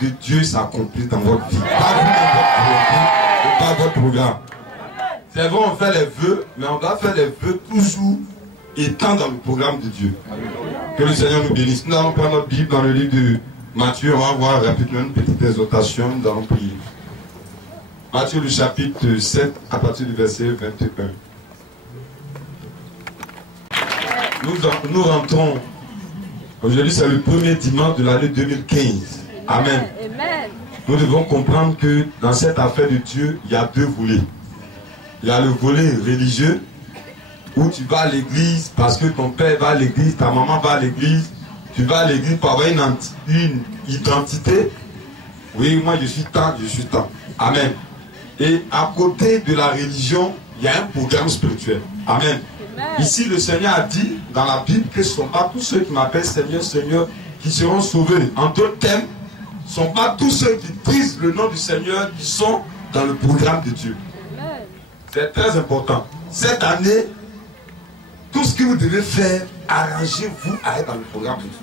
De Dieu s'accomplit dans votre vie. Pas vous, pas votre programme. C'est vrai, on fait les vœux, mais on doit faire les vœux toujours étant dans le programme de Dieu. Que le Seigneur nous bénisse. Nous allons prendre notre Bible dans le livre de Matthieu. On va voir rapidement une petite exhortation. Nous allons prier. Matthieu, le chapitre 7, à partir du verset 21. Nous rentrons. Aujourd'hui, c'est le premier dimanche de l'année 2015. Amen. Amen. Nous devons comprendre que dans cette affaire de Dieu, il y a deux volets. Il y a le volet religieux, où tu vas à l'église parce que ton père va à l'église, ta maman va à l'église, tu vas à l'église pour avoir une identité. Oui, moi je suis tant, je suis tant. Amen. Et à côté de la religion, il y a un programme spirituel. Amen. Amen. Ici, le Seigneur a dit dans la Bible que ce ne sont pas tous ceux qui m'appellent Seigneur, Seigneur, qui seront sauvés. En d'autres termes, ce ne sont pas tous ceux qui disent le nom du Seigneur qui sont dans le programme de Dieu. C'est très important. Cette année, tout ce que vous devez faire, arrangez-vous à être dans le programme de Dieu.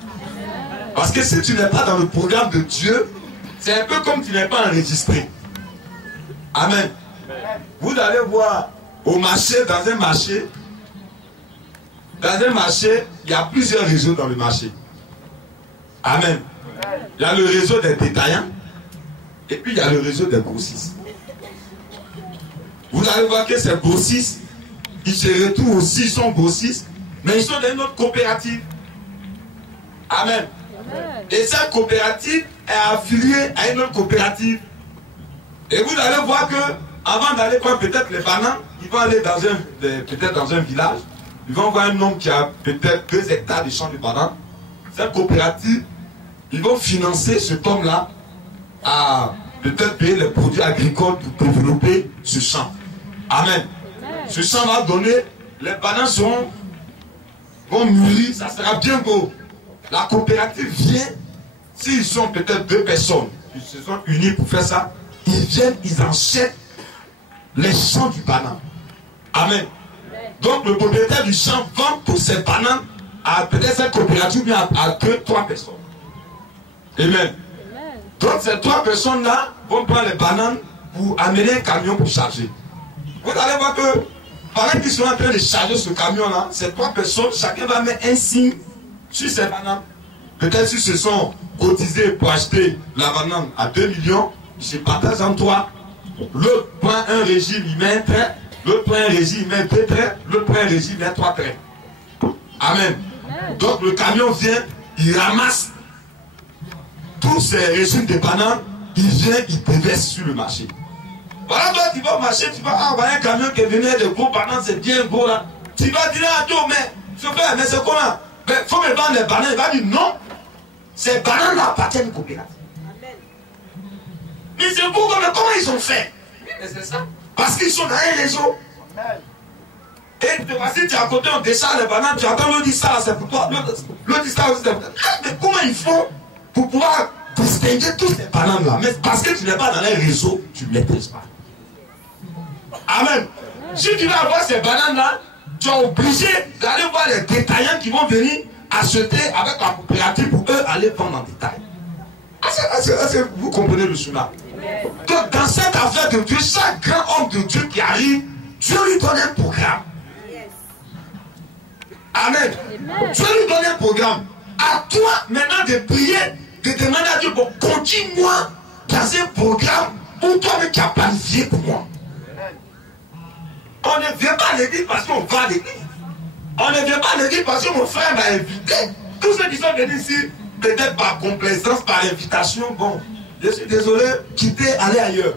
Parce que si tu n'es pas dans le programme de Dieu, c'est un peu comme tu n'es pas enregistré. Amen. Vous allez voir au marché, dans un marché, il y a plusieurs réseaux dans le marché. Amen. Il y a le réseau des détaillants et puis il y a le réseau des grossistes. Vous allez voir que ces grossistes, ils se retrouvent aussi, ils sont grossistes, mais ils sont dans une autre coopérative. Amen. Et cette coopérative est affiliée à une autre coopérative. Et vous allez voir que avant d'aller prendre peut-être les bananes, ils vont aller peut-être dans un village. Ils vont voir un homme qui a peut-être 2 hectares de champs de bananes. Cette coopérative, ils vont financer cet homme-là à peut-être payer les produits agricoles pour développer ce champ. Amen. Ce champ va donner, les bananes vont mûrir, ça sera bien beau. La coopérative vient, s'ils sont peut-être 2 personnes, ils se sont unis pour faire ça, ils viennent, ils achètent les champs du banane. Amen. Donc le propriétaire du champ vend pour ces bananes à peut-être cette coopérative bien à 2-3 personnes. Amen. Donc ces 3 personnes-là vont prendre les bananes pour amener un camion pour charger. Vous allez voir que pendant qu'ils sont en train de charger ce camion-là, ces 3 personnes, chacun va mettre un signe sur ces bananes. Peut-être s'ils se sont cotisés pour acheter la banane à 2 millions, ils se partagent en 3. L'autre prend un régime, il met un trait. L'autre prend un régime, il met 2 traits. L'autre prend un régime, il met 3 traits. Amen. Donc le camion vient, il ramasse tous ces régimes de bananes, il vient, il déverse sur le marché. Voilà, toi, tu vas au marché, tu vas envoyer un camion qui venait de gros bananes, c'est bien gros là. Tu vas dire à toi, mais c'est comment? Il faut me vendre les bananes. Il va dire non, ces bananes-là appartiennent au coopérative. Mais c'est pourquoi, mais comment ils ont fait? Mais c'est ça. Parce qu'ils sont dans un réseau. Et si tu es à côté, on décharge les bananes, tu attends l'autre dit ça, c'est pour toi. L'autre dit ça aussi, c'est pour toi. Mais comment ils font pour pouvoir distinguer tous ces bananes-là? Mais parce que tu n'es pas dans un réseau, tu ne les maîtrises pas. Amen. Si tu veux avoir ces bananes-là, tu es obligé d'aller voir les détaillants qui vont venir acheter avec la coopérative pour eux aller vendre en détail. Vous comprenez le chemin? Donc dans cette affaire de Dieu, chaque grand homme de Dieu qui arrive, Dieu lui donne un programme. Amen. Dieu lui donne un programme. À toi maintenant de prier, de demander à Dieu, bon, continue-moi dans un programme où toi-même tu as planifié pour moi. On ne vient pas à l'église parce qu'on va à l'église. On ne vient pas à l'église parce que mon frère m'a invité. Tous ceux qui sont venus ici, peut-être par complaisance, par invitation, bon, je suis désolé, quittez, allez ailleurs.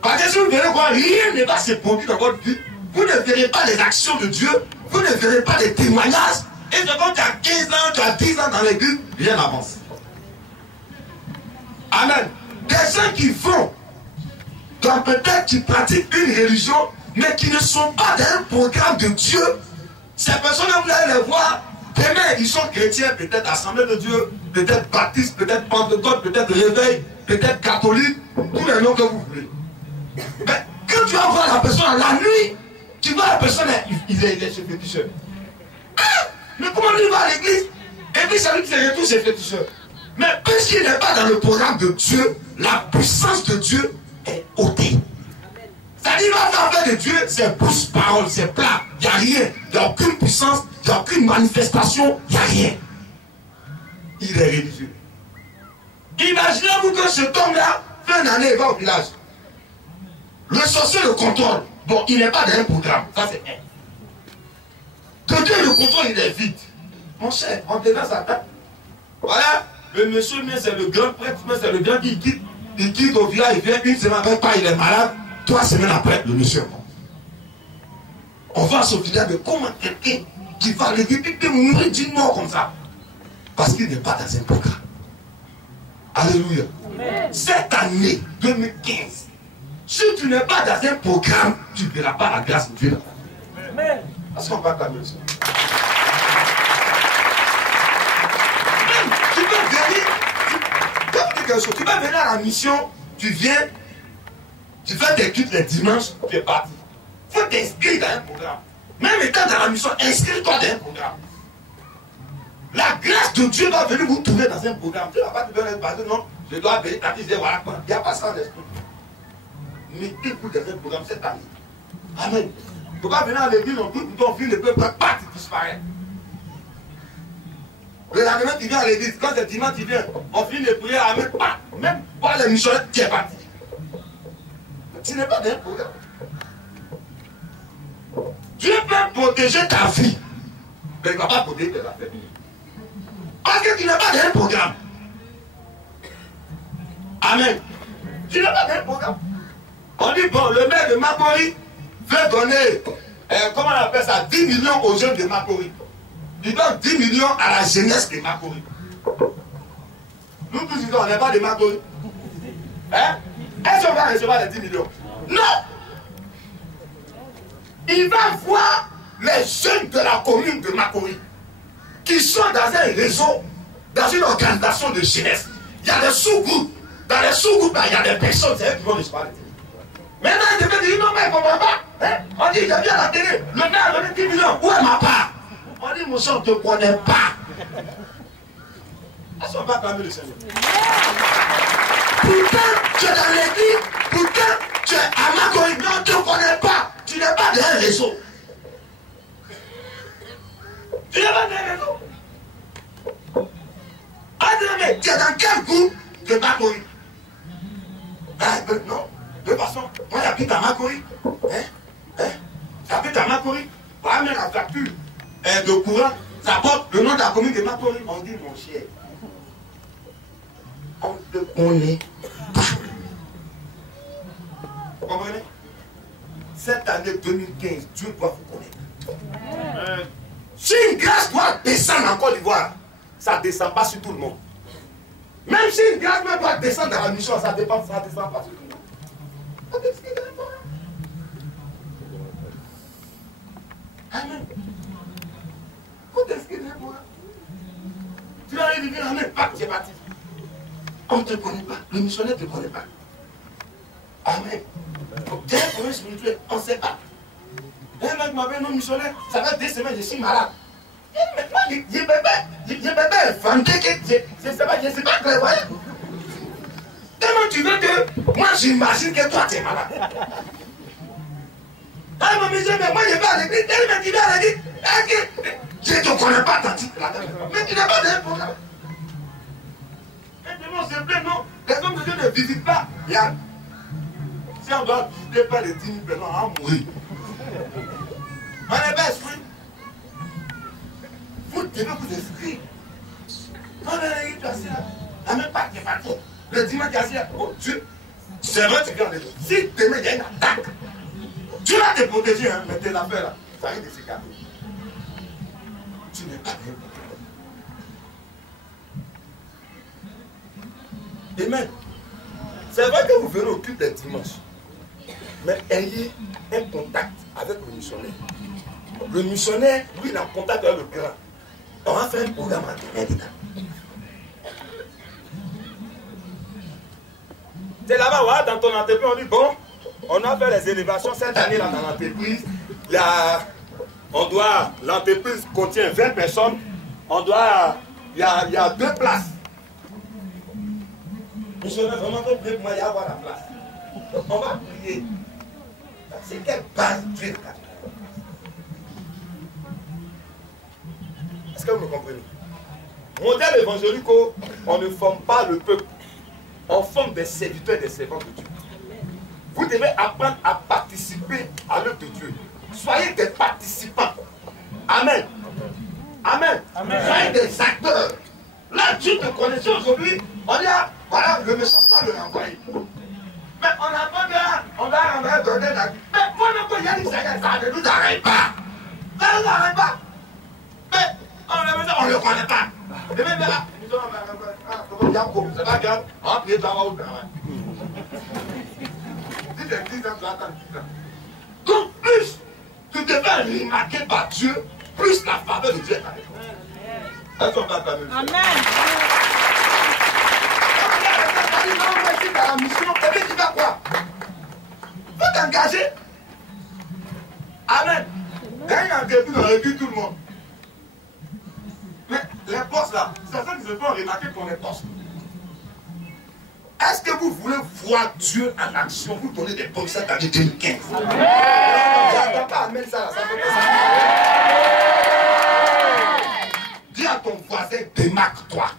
Parce que si vous venez voir, rien ne va se produire dans votre vie vous ne verrez pas les actions de Dieu, vous ne verrez pas les témoignages. Et c'est quand tu as 15 ans, tu as 10 ans dans l'église, rien n'avance. Amen. Des gens qui font, comme peut-être qui pratiquent une religion, mais qui ne sont pas dans un programme de Dieu, ces personnes-là, vous allez les voir, demain, ils sont chrétiens, peut-être Assemblée de Dieu, peut-être baptiste, peut-être pentecôte, peut-être réveil, peut-être catholique, tous les noms que vous voulez. Mais quand tu vas voir la personne la nuit, tu vois la personne, il est chez féticheur. Ah, mais comment lui va à l'église? Et puis ça lui dit tous ses féticheurs. Mais puisqu'il n'est pas dans le programme de Dieu, la puissance de Dieu est ôtée. C'est-à-dire, il va faire de Dieu, c'est pousse parole, c'est plat, il n'y a rien, il n'y a aucune puissance, il n'y a aucune manifestation, il n'y a rien. Il est religieux. Imaginez-vous que cet homme-là, fait une année, il va au village. Le sorcier le contrôle. Bon, il n'est pas dans un programme. Ça, c'est un. Que Dieu le contrôle, il est vide. Mon cher, on te donne sa tête. Voilà. Le monsieur, c'est le grand prêtre, c'est le grand qui quitte. Il quitte au village, il vient une semaine après, pas, il est malade. 3 semaines après, le monsieur. On va se dire de comment quelqu'un qui va aller peut mourir d'une mort comme ça. Parce qu'il n'est pas dans un programme. Alléluia. Amen. Cette année 2015, si tu n'es pas dans un programme, tu ne verras pas la grâce de Dieu. Amen. Parce qu'on va clamer ça. Même, tu peux venir, tu peux venir à la mission, tu viens, tu fais tes culte les dimanches, tu es parti. Il faut t'inscrire dans un programme. Même étant dans la mission, inscris-toi dans un programme. La grâce de Dieu va venir vous trouver dans un programme. Tu ne vas pas te donner parce que non, je dois venir, tu dis voilà quoi. Il n'y a pas ça en esprit. Mettez-vous dans un programme cette année. Amen. Tu ne peux pas venir à l'église, on dit ton fils ne peut pas, tu disparais. Le lendemain, tu viens à l'église, quand c'est dimanche, tu viens, on finit les prières, amen, pas. Même pas les missionnaires, tu es parti. Tu n'es pas dans un programme. Dieu peut protéger ta vie, mais il ne va pas protéger tes affaires. Parce que tu n'es pas dans un programme. Amen. Tu n'es pas dans un programme. On dit, bon, le maire de Makori veut donner, comment on appelle ça, 10 millions aux jeunes de Makori. Il donne 10 millions à la jeunesse de Makori. Nous tous disons, on n'est pas de Makori. Hein? Est-ce qu'on va recevoir les 10 millions? Non! Il va voir les jeunes de la commune de Makori qui sont dans un réseau, dans une organisation de jeunesse. Il y a des sous-groupes. Dans les sous-groupes, il y a des personnes, c'est eux qui vont recevoir les 10 millions. Maintenant, il devait dire, non, mais il ne comprend pas. Hein? On dit, j'ai bien la télé, le maire a donné 10 millions. Où est ma part? On dit, mon sang, on ne te connaît pas. Est-ce qu'on va clamer le Seigneur? Pourtant, tu es dans l'église, pourtant, tu es à Makori, mais on ne te connaît pas. Tu n'es pas dans un réseau. Tu n'es pas dans un réseau. Ah, mais tu es dans quel groupe de Makori? Non. De toute façon, moi j'habite à Makori. J'habite à Makori. Voilà, même la facture de courant, ça porte le nom de la commune de Makori. On dit, mon cher, on ne te connaît pas. Vous comprenez? Cette année 2015, Dieu doit vous connaître. Si une grâce doit descendre en Côte d'Ivoire, ça ne descend pas sur tout le monde. Même si une grâce doit descendre dans la mission, ça ne descend pas sur tout le monde. Amen. Tu vas aller dire, amen, pas tu es parti. On ne te connaît pas, le missionnaire ne te connaît pas. Amen. Tu es un problème spirituel, on ne sait pas. Un mec m'appelle non missionnaire, ça fait 2 semaines, je suis malade. Mais moi, j'ai bébé inventé que je ne sais pas clairvoyant. Tellement tu veux que moi j'imagine que toi tu es malade. Ah, mais moi je vais à l'église, tellement tu vas à l'église, je ne te connais pas dans titre là. Mais tu n'as pas d'un programme. Maintenant, c'est plein, non. Les hommes de Dieu ne visitent pas. Yann. Si on doit visiter pas les 10 000 personnes, on va mourir. On n'est pas esprit. Vous devez vous inscrire. On est placé là. La même part qui est partie. Le dimanche qui est assis là. Oh Dieu. C'est vrai, tu viens de dire. Si demain il y a une attaque, Dieu va te protéger, hein, mais tes affaires là, ça risque de s'écarter. Tu n'es pas libre. Amen. C'est vrai que vous venez au culte des dimanches, mais ayez un contact avec le missionnaire. Le missionnaire, lui, il est en contact avec le grand. On va faire un programme en dedans. C'est là-bas, ouais, dans ton entreprise, on dit, bon, on a fait les élévations cette année là dans l'entreprise. L'entreprise contient 20 personnes. Il y a 2 places. Missionnaire, vraiment, il y a avoir la place. Donc, on va prier. C'est quelle base Dieu est. Est-ce que vous me comprenez? Modèle évangélique, on ne forme pas le peuple. On forme des serviteurs et des servantes de Dieu. Vous devez apprendre à participer à l'œuvre de Dieu. Soyez des participants. Amen. Amen. Amen. Soyez des acteurs. Là, Dieu te connaissait aujourd'hui. On dit, voilà, le méchant va le renvoyer. Mais on n'a pas bien, on va donner la vie. Mais pendant qu'il y a des Seigneur, ça ne nous arrête pas. Ça ne nous arrête pas. Mais on ne le connaît pas. Et même là, c'est pas grave, on va prier, tu vas au travail. Si tu as 10 ans, tu vas attendre 10 ans. Donc, plus tu deviens remarqué par Dieu, plus la faveur de Dieu est avec toi. Est-ce qu'on va t'amener? Amen. Non, mais si tu as la mission, et puis tu vas quoi? Faut t'engager. Amen. Quand il y a un début, on réduit tout le monde. Mais les postes là, c'est ça qu'ils se font remarquer pour les postes. Est-ce que vous voulez voir Dieu en action? Vous donnez des postes cette année 2015. J'attends pas Amen ça là, ça peut pas ça. Dis à ton voisin, démarque-toi.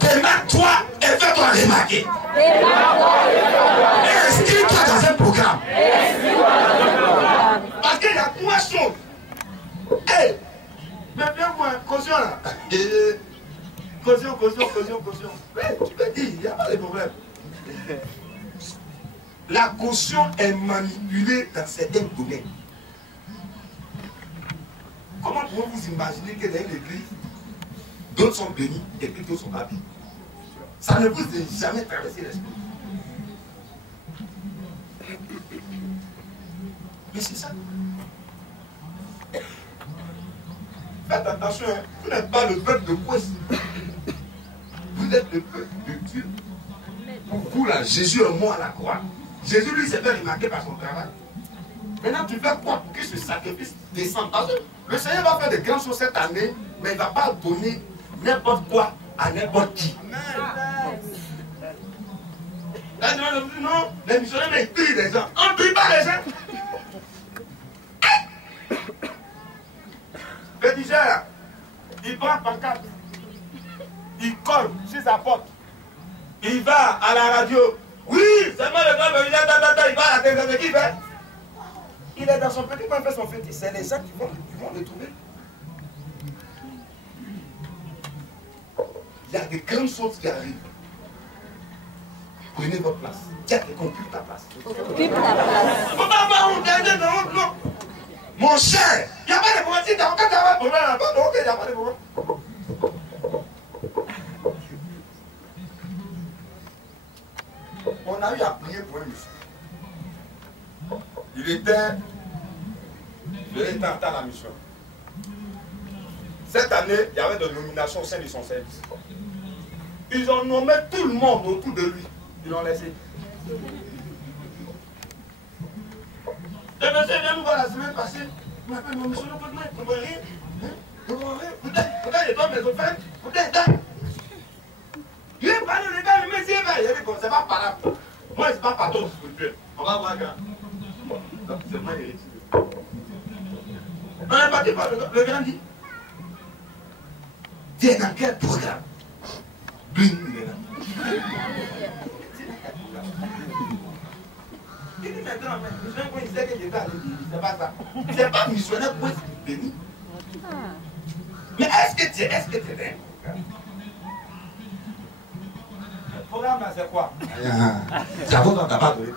Démarque-toi et fais-toi remarquer. Et inscris-toi dans un programme. Parce qu'il y a 3 choses. Hey, mais viens moi, caution là. Caution. Mais tu me dis, il n'y a pas de problème. La caution est manipulée dans certains domaines. Comment pouvez-vous imaginer que dans une église, d'autres sont bénis et puis d'autres sont pas bénis? Ça ne vous est jamais traversé l'esprit. Mais c'est ça. Faites attention, hein. Vous n'êtes pas le peuple de Kwesi. Vous êtes le peuple de Dieu. Pour vous là, Jésus est mort à la croix. Jésus lui s'est fait remarquer par son travail. Maintenant tu fais quoi pour que ce sacrifice descende? Parce que le Seigneur va faire de grandes choses cette année, mais il ne va pas donner n'importe quoi à n'importe qui. Non, les missionnaires ils trient les gens. On ne trie pas les gens. Le Niger, il prend pancarte, il colle sur sa porte, il va à la radio. Oui, c'est moi le peuple, il va à la télé, qui fait? Il est dans son petit coin, il fait son fétiche. C'est les gens qui vont le trouver. Il y a des grandes choses qui arrivent. Prenez votre place. Tiens, occupe ta place. Occupe ta place. Non. Mon cher, il n'y a pas de problème. Si tu as un problème, il n'y a pas de problème. On a eu à prier pour un monsieur. Il était en retard à la mission. Cette année, il y avait des nominations au sein de son service. Ils ont nommé tout le monde autour de lui. Ils l'ont laissé. Le monsieur vient nous voir la semaine passée. Il m'appelle, mon monsieur, ne peut pas rien. Peut-être, il doit mes offres. Peut-être. Il est parlé, le gars, le monsieur, il a dit, bon, c'est pas par là. Moi, c'est pas patron spirituel. On va voir quand. Donc, c'est moi héritier. On est parti par le grand dit. Tu es dans quel programme? Bing, il est là. Il dit maintenant, missionnaire, il sait que je vais aller dire, c'est pas ça. C'est pas missionnaire pour être béni. Mais est-ce que tu es un programme? programme là, c'est quoi? Ça vaut dans ta part de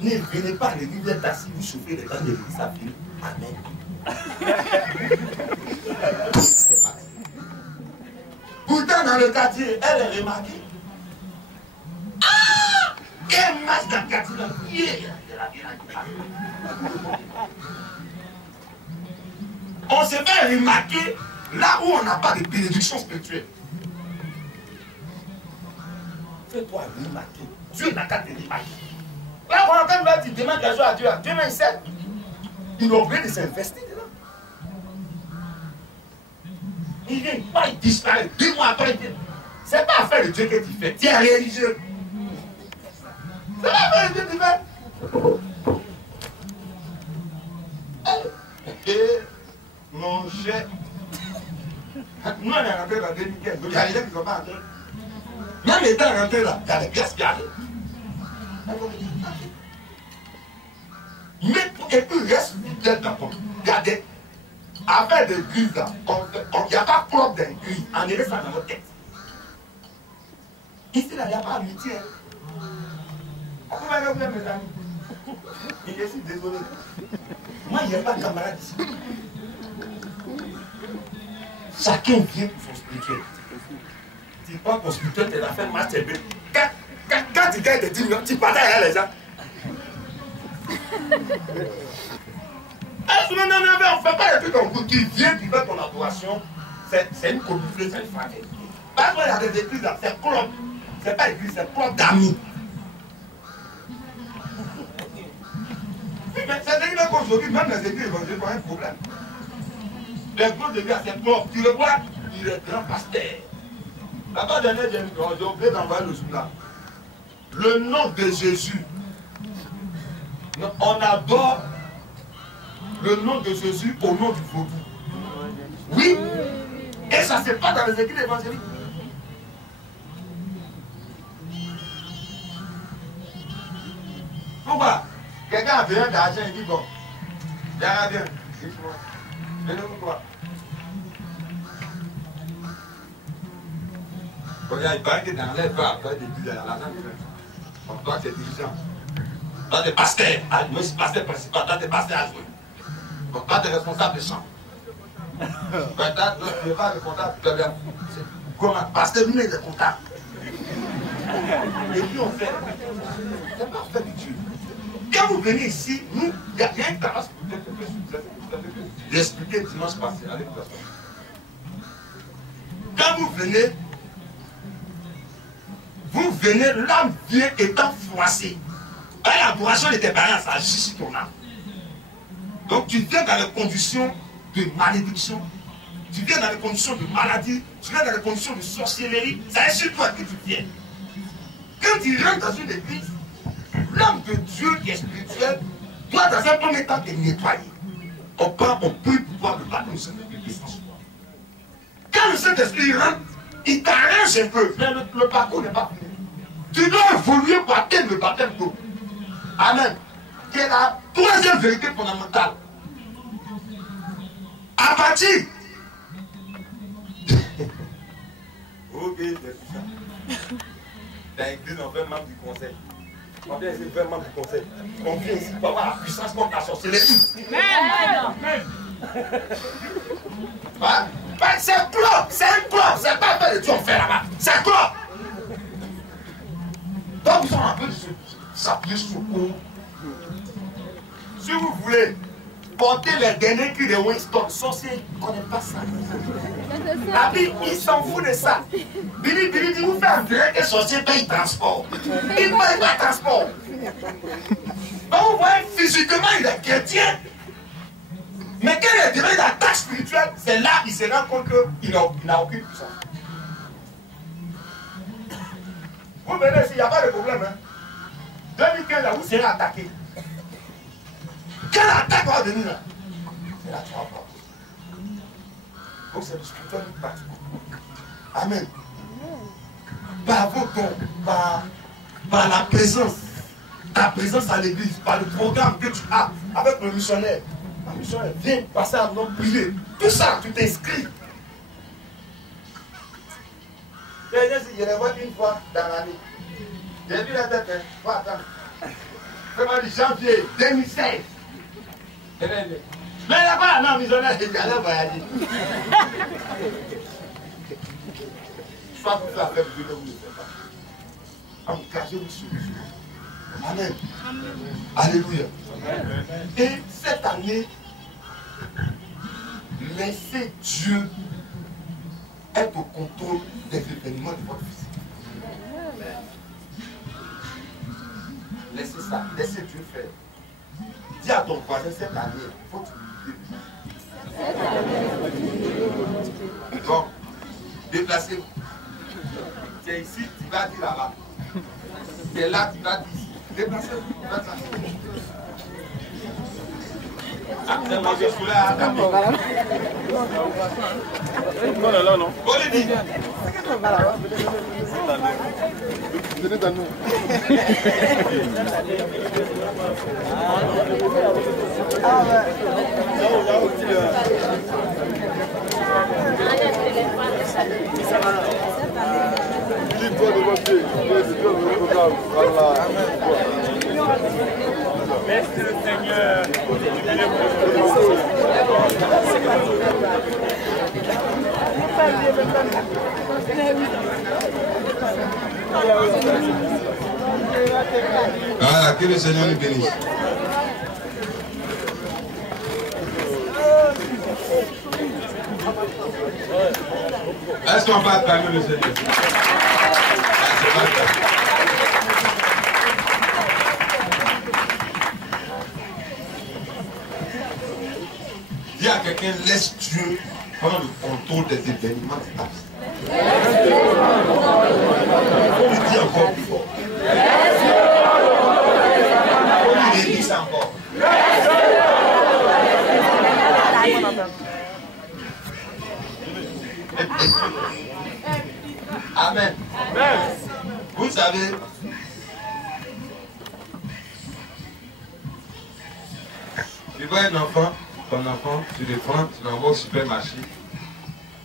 Ne venez pas à l'église d'être assis, vous chauffez les temps de l'église, ça finit. Amen. Pourtant, dans le quartier, elle est remarquée. Ah! Quel match dans le quartier! On se fait remarquer là où on n'a pas de bénédiction spirituelle. Fais-toi remarquer. Dieu n'a qu'à te remarquer. Là, quand tu demandes quelque chose à Dieu, Dieu il sait. Il a oublié de s'investir dedans. Il vient pas, il disparaît. 2 mois après, c'est pas affaire de Dieu que tu fais. Tu es religieux. C'est pas affaire de Dieu que tu fais. Mon cher. Nous, on est rentré dans 2015. Il y a des gens qui ne sont pas rentrés. Même étant rentré là, il y a des pièces qui arrivent. Mais et puis reste fidèle dans ton. Regardez, affaire de grille là, il n'y a pas propre d'un grille. On est ça dans notre tête. Ici là, il n'y a pas amitié. Comment est-ce que vous mes amis? Je suis désolé. Moi, il n'y a pas de camarade ici. Chacun vient pour son spirituel. Tu prends ton spirituel, tu as fait master B. Quand tu gagnes tes 10 millions, tu partages avec les gens. On ne fait pas les trucs en groupe. Tu viens, tu fais ton adoration. C'est une communauté, c'est une fraternité. Parce qu'il y a des églises là, c'est club. C'est pas église, c'est club d'amis. Mais c'est église qu'aujourd'hui, même les églises évangéliques ont un problème. Les groupes de gars, c'est club. Tu le vois, il est grand pasteur. Là-bas, dernière, j'ai oublié d'envoyer le journal. Le nom de Jésus. On adore le nom de Jésus au nom du vaudou. Oui. Et ça ne se passe dans les églises évangéliques. Pourquoi? Quelqu'un a besoin d'argent, il dit bon. Viens, viens. Venez-nous quoi? Il paraît que dans les bars, il y a des billets à l'argent. Donc toi, tu es dirigeant. Toi, tu es pasteur. Moi, je suis pasteur principal. Toi, tu es pasteur à jouer. Donc toi, tu es responsable de champ. Toi, tu n'es pas le comptable. Comment? Pasteur, nous, il est comptable. Et puis, on fait. C'est pas fait de Dieu. Quand vous venez ici, nous, il y a un talent spirituel. J'ai expliqué dimanche passé. Allez, vous asseoir. Quand vous venez, l'âme vient étant froissée. L'adoration de tes parents, ça agit sur ton âme. Donc tu viens dans les conditions de malédiction, tu viens dans les conditions de maladie, tu viens dans les conditions de sorcellerie, ça est sur toi que tu viens. Quand tu rentres dans une église, l'âme de Dieu qui est spirituelle doit dans un premier temps te nettoyer. On prend, on prie pour voir le baptême du Saint-Esprit. Quand le Saint-Esprit rentre, il t'arrange un peu, mais le parcours n'est pas fini. Tu dois évoluer pour atteindre le baptême d'eau. Amen. Qui est la troisième vérité fondamentale. À partir. Ok, c'est ça. Dans l'église, on fait membre du conseil. On vient ici faire membre du conseil. On vient ici pour avoir la puissance contre la sorcellerie. C'est un club, c'est un club, c'est pas fait de Dieu on fait là-bas. C'est un club. Donc vous en avez de s'appuyer sur vous. Si vous voulez porter les derniers cris de Winston, sorcier, ne connaît pas ça. La Bible, il s'en fout de ça. Billy dit, vous faites un vrai que sorcier paye transport. Il ne paye pas transport. Donc vous voyez, physiquement, il est chrétien. Mais quand il est devenu l'attaque spirituelle, c'est là qu'il se rend compte qu'il n'a aucune puissance. Vous venez ici, il n'y a pas de problème. Hein? 2015, là, vous serez attaqué. Quelle attaque va venir là? C'est là que tu vas voir. Donc c'est le spirituel qui part. Amen. Par vos dons, par la présence, ta présence à l'église, par le programme que tu as avec le missionnaire. Le missionnaire vient passer un homme privé. Tout ça, tu t'inscris. plaisir si je les vois une fois dans l'année. J'ai vu la tête, hein. Faut attendre. Fais-moi du janvier 2016. Mais il n'y a pas un missionnaire qui allait voyager. Soit vous avez vu le vous ne faites pas. Engagez-vous sur vous. Amen. Alléluia. Et cette année, laissez Dieu être au contrôle des événements de votre vie. Laissez ça, laissez Dieu faire. Dis à ton voisin cette année, il faut t'humilier. Bon, déplacez-vous. Tu es ici, tu vas dire là-bas. Tu es là, tu vas dire ici. Déplacez-vous. Après moi, je suis là. On est là, non? Olivier. Venez dans nous. Merci le Seigneur. Voilà, que le Seigneur nous bénisse. Est-ce qu'on va acclamer le Seigneur? Dis à quelqu'un, laisse Dieu prendre le contrôle des événements de ta vie. Je dis encore plus fort. On lui redit ça encore. Amen. Vous savez, tu vois un enfant, ton enfant, tu le prends, tu l'envoies au supermarché.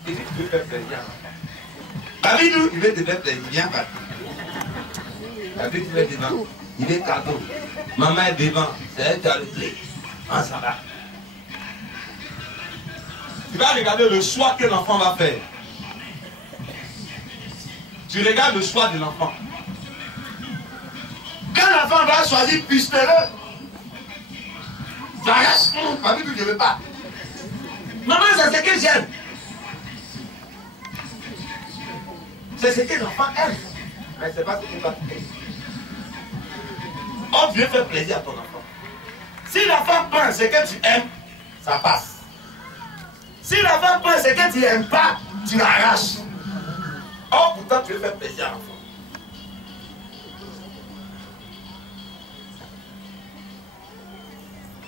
Et tu veux faire plaisir à l'enfant. La vie, nous, il veut te faire plaisir, viens pas. La vie, tu veux devant, il est cadeau. Maman est devant, c'est elle qui a le clé. Ah, ça va. Tu vas regarder le choix que l'enfant va faire. Tu regardes le choix de l'enfant. Quand l'enfant va choisir pistolet, ça reste, pas du tout, je ne veux pas. Maman, c'est ce que j'aime. C'est ce que l'enfant aime. Mais ce n'est pas ce qu'il va faire. On veut faire plaisir à ton enfant. Si l'enfant prend ce que tu aimes, ça passe. Si l'enfant prend ce que tu n'aimes pas, tu l'arraches. Or, pourtant, tu veux faire plaisir à l'enfant.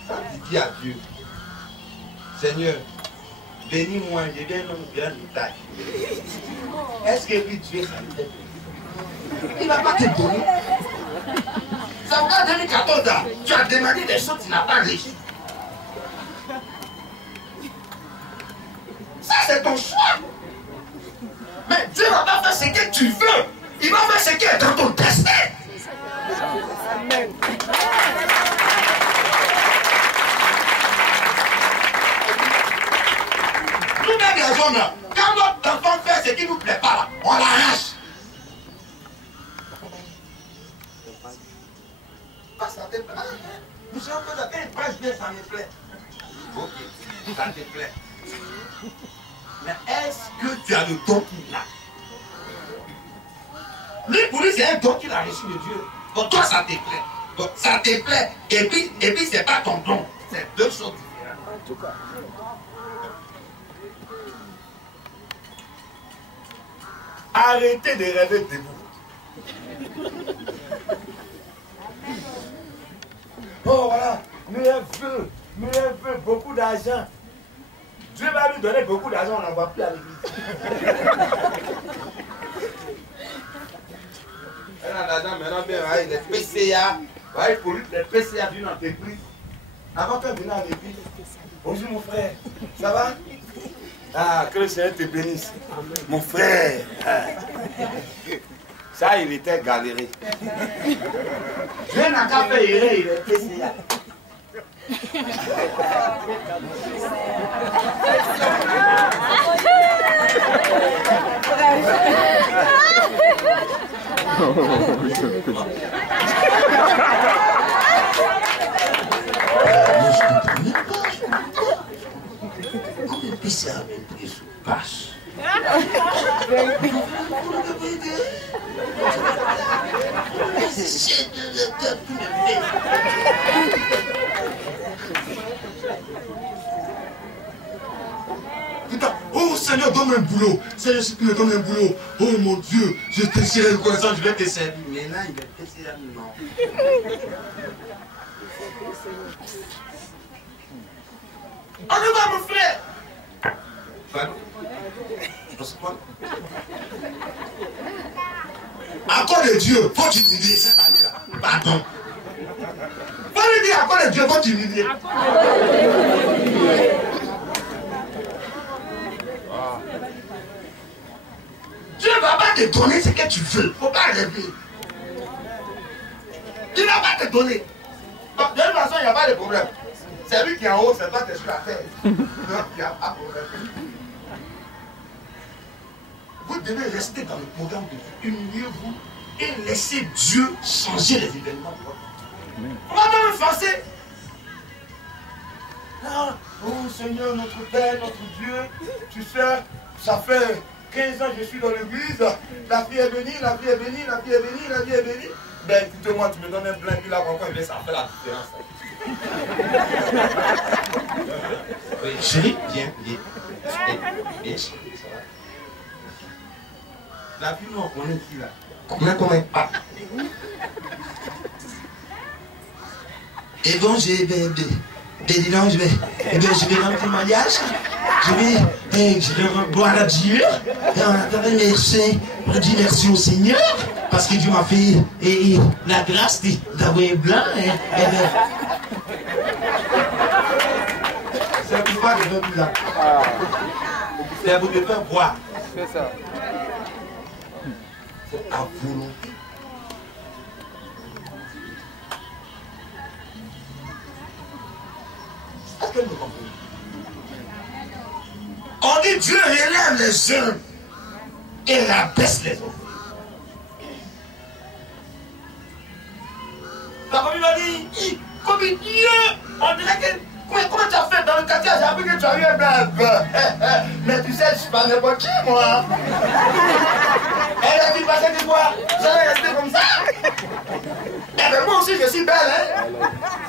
Quand tu dis à Dieu, Seigneur, bénis-moi, je viens un homme grand de taille. Est-ce que lui, Dieu, ça lui fait plaisir? Il ne va pas te donner. Ça va 2014 ans. Tu as demandé des choses, tu n'as pas réussi. Ça, c'est ton choix. Mais Dieu ne va pas faire ce que tu veux. Il va faire ce qui est dans ton destin. Amen. Nous-mêmes, les hommes, là, quand notre enfant fait ce qui ne nous plaît pas, là, on l'arrache. Ah, ça te plaît. Nous savons que ça fait une page bien, ça me plaît. Ok, ça te plaît. Mais est-ce que tu as le don qu'il a? Lui, pour lui, c'est un don qu'il a reçu de Dieu. Pour toi, ça te plaît. Donc, ça te plaît. Et puis c'est pas ton don. C'est deux choses différentes. En tout cas. Arrêtez de rêver debout. Oh voilà, nous veut beaucoup d'argent. Dieu va lui donner beaucoup d'argent, on n'en va plus à l'église. Elle a l'argent maintenant, bien, les PCA, pour lui, les PCA d'une entreprise. Avant qu'elle vienne à l'église, bonjour mon frère, ça va? Ah, que le Seigneur te bénisse. Mon frère. Ça, il était galéré. Je n'ai qu'à faire, il est essayé. Ça passe. Putain, oh Seigneur, donne un boulot. Seigneur, si tu me donnes un boulot, oh mon Dieu, je te serai reconnaissant, je vais te servir. Mais là, il va te servir, non. On y va, mon frère. À cause de Dieu, faut t'humilier cette année-là. Pardon. Faut lui dire à cause de Dieu, faut t'humilier. Dieu ne va pas te donner ce que tu veux. Faut pas rêver. Il ne va pas te donner. Donc, de toute façon, il n'y a pas de problème. C'est lui qui est en haut, c'est toi qui es sur la terre. Donc, il n'y a pas de problème. Vous devez rester dans le programme de Dieu. Humiliez-vous et laissez Dieu changer les événements de votre vie. On va pas me forcer. Ah, oh Seigneur, notre Père, notre Dieu, tu sais, ça fait 15 ans que je suis dans l'église. La fille est bénie, la fille est bénie, la fille est bénie, la fille est bénie. Ben écoute-moi, tu me donnes un plein, puis là, encore, il laisse, ça fait la différence. Oui, chérie, viens, viens. Viens, chérie, ça va. La fille, non, on est ici, là. Comment elle parle? Et bon, je vais rendre témoignage. Je vais boire à Dieu. Et en attendant, merci. On dit merci au Seigneur. Parce que Dieu m'a fait la grâce d'avoir blanc. C'est pourquoi je veux plus là. C'est pour te faire boire. C'est ça. C'est à volonté. Est-ce que vous comprenez? On dit Dieu élève les jeunes et rabaisse les autres. La famille m'a dit, comme Dieu, on dirait que, comment tu as fait dans le quartier? J'ai appris que tu as eu un bébé. Mais tu sais, je suis pas n'importe qui, moi. Elle a dit, parce que quoi, j'allais rester comme ça. Eh bien, moi aussi, je suis belle, hein.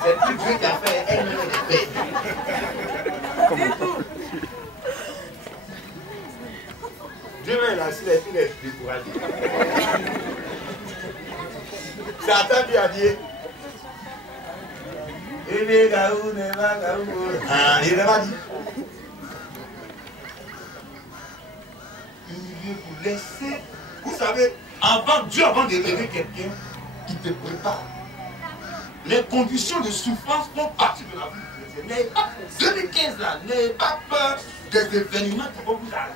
C'est plus Dieu qui a fait, elle me l'a fait. Dieu est là, si les filles sont découragées. Satan lui a dit, ah, il n'a pas dit. Vous laissez, vous savez, avant d'élever quelqu'un, il te prépare. Les conditions de souffrance font partie de la vie chrétienne. N'ayez pas, 2015 là, n'ayez pas peur des événements qui vont vous arriver.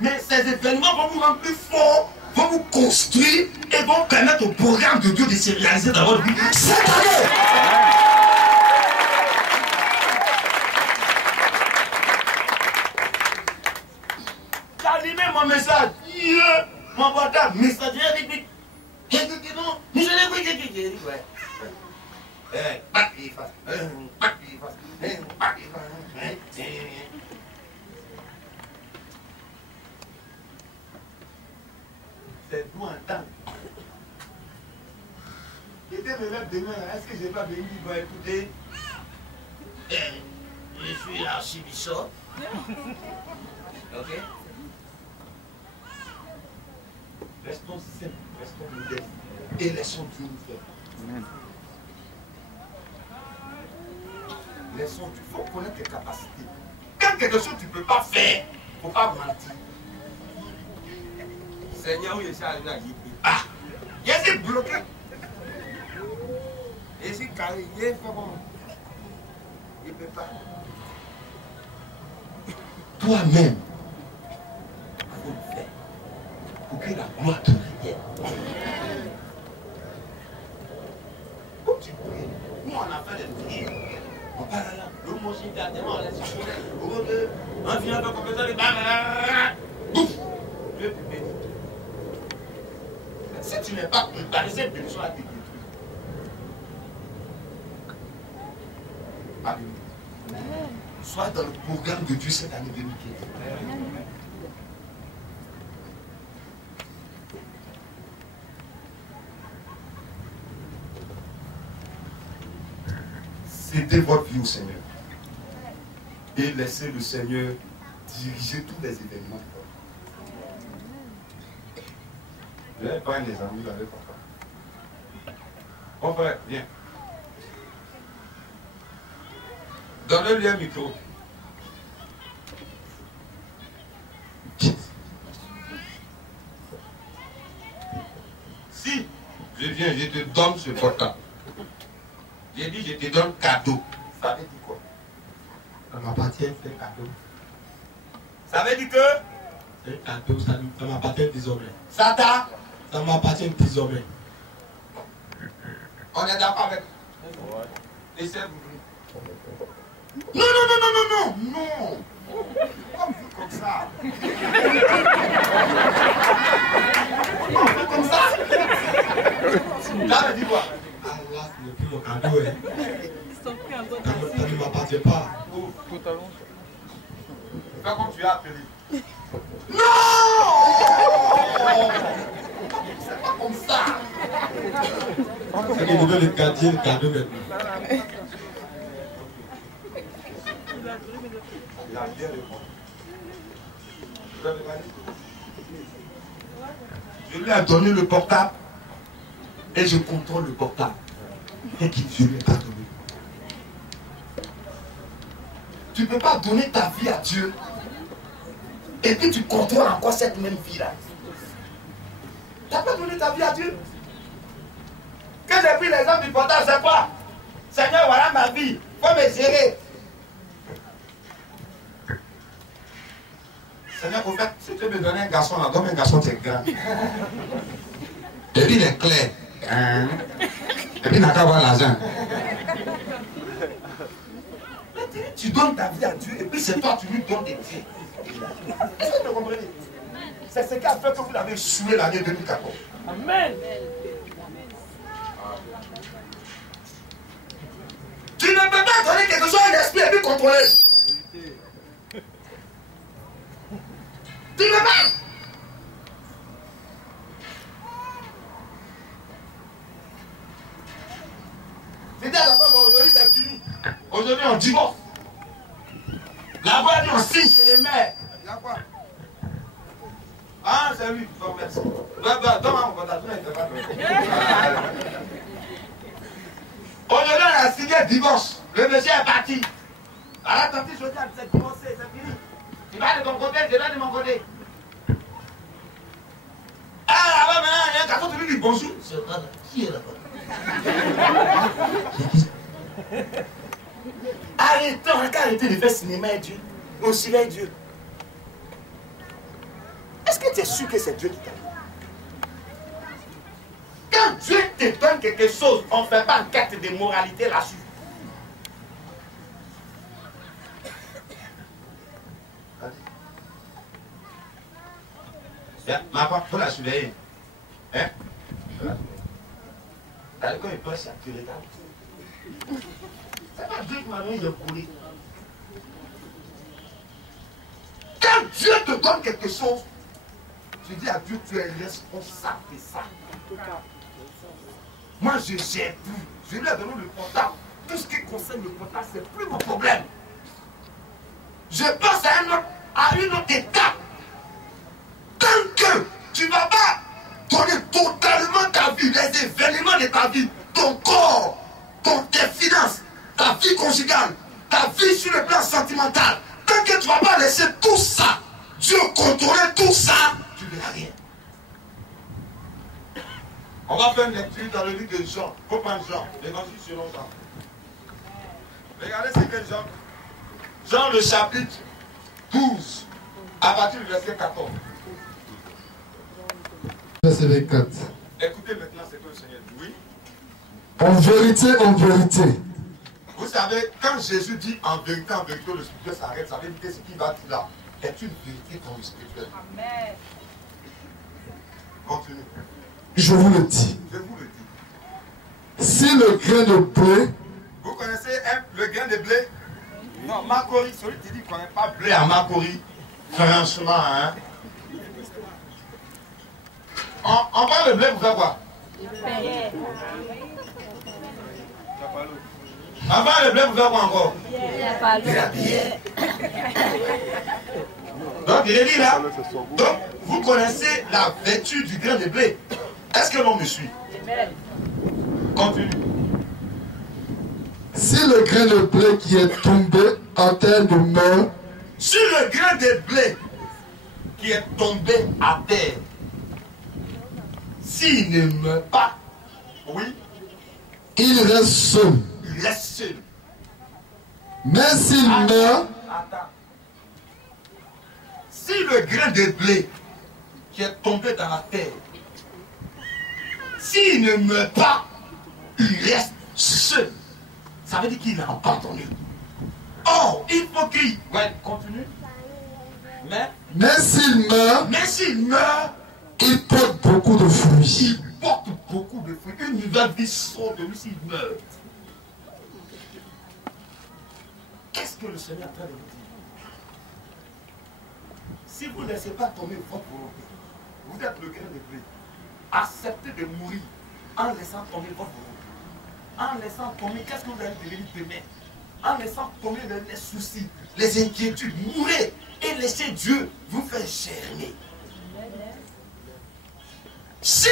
Mais ces événements vont vous rendre plus fort, vont vous construire et vont permettre au programme de Dieu de se réaliser dans votre vie cette année. J'ai animé mon message. Mon portable, message, j'ai dit non, mais je l'ai dit, ouais. Pas qu'il fasse, pas qu'il fasse, pas qu'il fasse. C'est tout un temps. Il était me mettre demain, est-ce que je n'ai pas béni? Il va écouter. Je suis l'archibishop. Ok? Restons simples, restons modestes et laissons Dieu nous faire. Amen. Laissons Dieu. Il faut connaître tes capacités. Quand quelque chose que tu ne peux pas faire, il ne faut pas mentir. Seigneur, où je suis arrivé à Guy. Ah! Je suis bloqué. Je suis carré. Il fait bon. Il ne peut pas. Toi, toi-même, il faut le faire pour que la gloire te revienne. Quand tu pries, nous on a fait des prières. On parle là, le mot tellement on laisse jouer. On vient un peu comme ça, bouf! Dieu te bénit. Si tu n'es pas préparé, cette bénédiction à te détruire. Alléluia. Sois dans le programme de Dieu cette année 2015. Cédez votre vie au Seigneur. Et laissez le Seigneur diriger tous les événements. Je vais prendre les amis avec papa. Mon frère, viens. Donnez-lui un micro. Si je viens, je te donne ce portable. J'ai dit, je te donne cadeau. Ça veut dire quoi? Ça m'appartient, c'est cadeau. Ça veut dire que C'est cadeau, ça m'appartient désormais. ça t'a. Ça m'appartient désormais. On est d'accord avec. Et c'est vous. Non, non, non, non, non, non, non. On fait comme ça. On fait comme ça. Ça veut dire quoi? Ah là, ce n'est plus mon cadeau. Ça ne m'appartient pas. Fais comme tu as appelé. Non! C'est pas comme ça. C'est que je dois le garder le cadeau maintenant. Il a bien répondu. Je lui ai donné le portable et je contrôle le portable. Et qu'il ne lui ai pas donné. Tu ne peux pas donner ta vie à Dieu et puis tu contrôles encore cette même vie-là. Tu n'as pas donné ta vie à Dieu. Que j'ai pris l'exemple du portable, c'est quoi? Seigneur, voilà ma vie. Il faut me gérer. Seigneur, au fait, si tu veux me donner un garçon, là, donne un garçon, c'est grand. Et puis il est clair. Et puis il n'a qu'à avoir l'argent. Tu donnes ta vie à Dieu et puis c'est toi, tu lui donnes tes pieds. Est-ce que vous comprenez? C'est ce qui a fait que vous avez échoué l'année 2014. Amen. Tu ne peux pas donner quelque chose à un esprit et puis contrôler. Tu ne peux pas. C'est-à-dire à la fin, aujourd'hui c'est fini. Aujourd'hui on divorce. Là-bas on signe chez les mères. Il y a quoi? Ah, c'est lui, ton merci. Donne-moi mon contact, il ne fait pas de aujourd'hui on a signé divorce. Le monsieur est parti. Alors tantôt je dis, c'est divorcé, c'est fini. Tu vas de ton côté, je vais de mon côté. Ah là-bas maintenant, il y a un garçon qui lui dit bonjour. C'est vrai, qui est là-bas? Arrêtez, on n'a qu'à arrêter de faire cinéma et Dieu. On suivait Dieu. Est-ce que tu es sûr que c'est Dieu qui t'a dit? Quand Dieu te donne quelque chose, on ne fait pas enquête de moralité là-dessus. Ma femme, il faut la surveiller. Hein? T'as dit quand il peut s'activer les tables. C'est pas Dieu qui m'a donné de courir. Quand Dieu te donne quelque chose, tu dis à Dieu, tu es responsable de ça. Moi, je gère plus. Je lui ai donné le portable. Tout ce qui concerne le portable, c'est plus mon problème. Je passe à une autre étape. Tant que tu ne vas pas donner totalement ta vie, les événements de ta vie, ton corps, tes finances, ta vie conjugale, ta vie sur le plan sentimental, tant que tu ne vas pas laisser tout ça, Dieu contrôler tout ça, tu ne verras rien. On va faire une lecture dans le livre de Jean. Il faut prendre Jean, l'évangile selon Jean. Regardez ce que Jean. Jean le chapitre 12, à partir du verset 14. Verset 24. Écoutez maintenant ce que le Seigneur dit. Oui. En vérité, Vous savez, quand Jésus dit en vérité, le spirituel s'arrête, ça veut dire que ce qu'il va dire là est une vérité dans le spirituel. Amen. Continue. je vous le dis. Je vous le dis. Si le grain de blé, Vous connaissez le grain de blé? Non, Makori, celui qui dit qu'il ne connaît pas blé à Makori, franchement, hein. On parle de blé pour faire quoi? On parle de blé pour faire quoi encore? De la bière. Donc il est dit là. Donc vous connaissez la vertu du grain de blé. Est-ce que l'on me suit? Continue. si le grain de blé qui est tombé à terre ne meurt, Sur le grain de blé qui est tombé à terre, s'il ne meurt pas, oui, il reste seul. il reste seul. Mais s'il meurt, Attends. Si le grain de blé qui est tombé dans la terre, s'il ne meurt pas, il reste seul. Ça veut dire qu'il est abandonné. Or, il faut qu'il... Ouais, continue. mais s'il meurt, il porte beaucoup de fruits. Il porte beaucoup de fruits. Une nouvelle vie sort de lui s'il meurt. Qu'est-ce que le Seigneur est en train de vous dire? Si vous ne laissez pas tomber votre volonté, vous êtes le grain de blé. Acceptez de mourir en laissant tomber votre volonté. En laissant tomber, qu'est-ce que vous allez devenir demain? En laissant tomber les soucis, les inquiétudes, mourrez et laissez Dieu vous faire germer. Si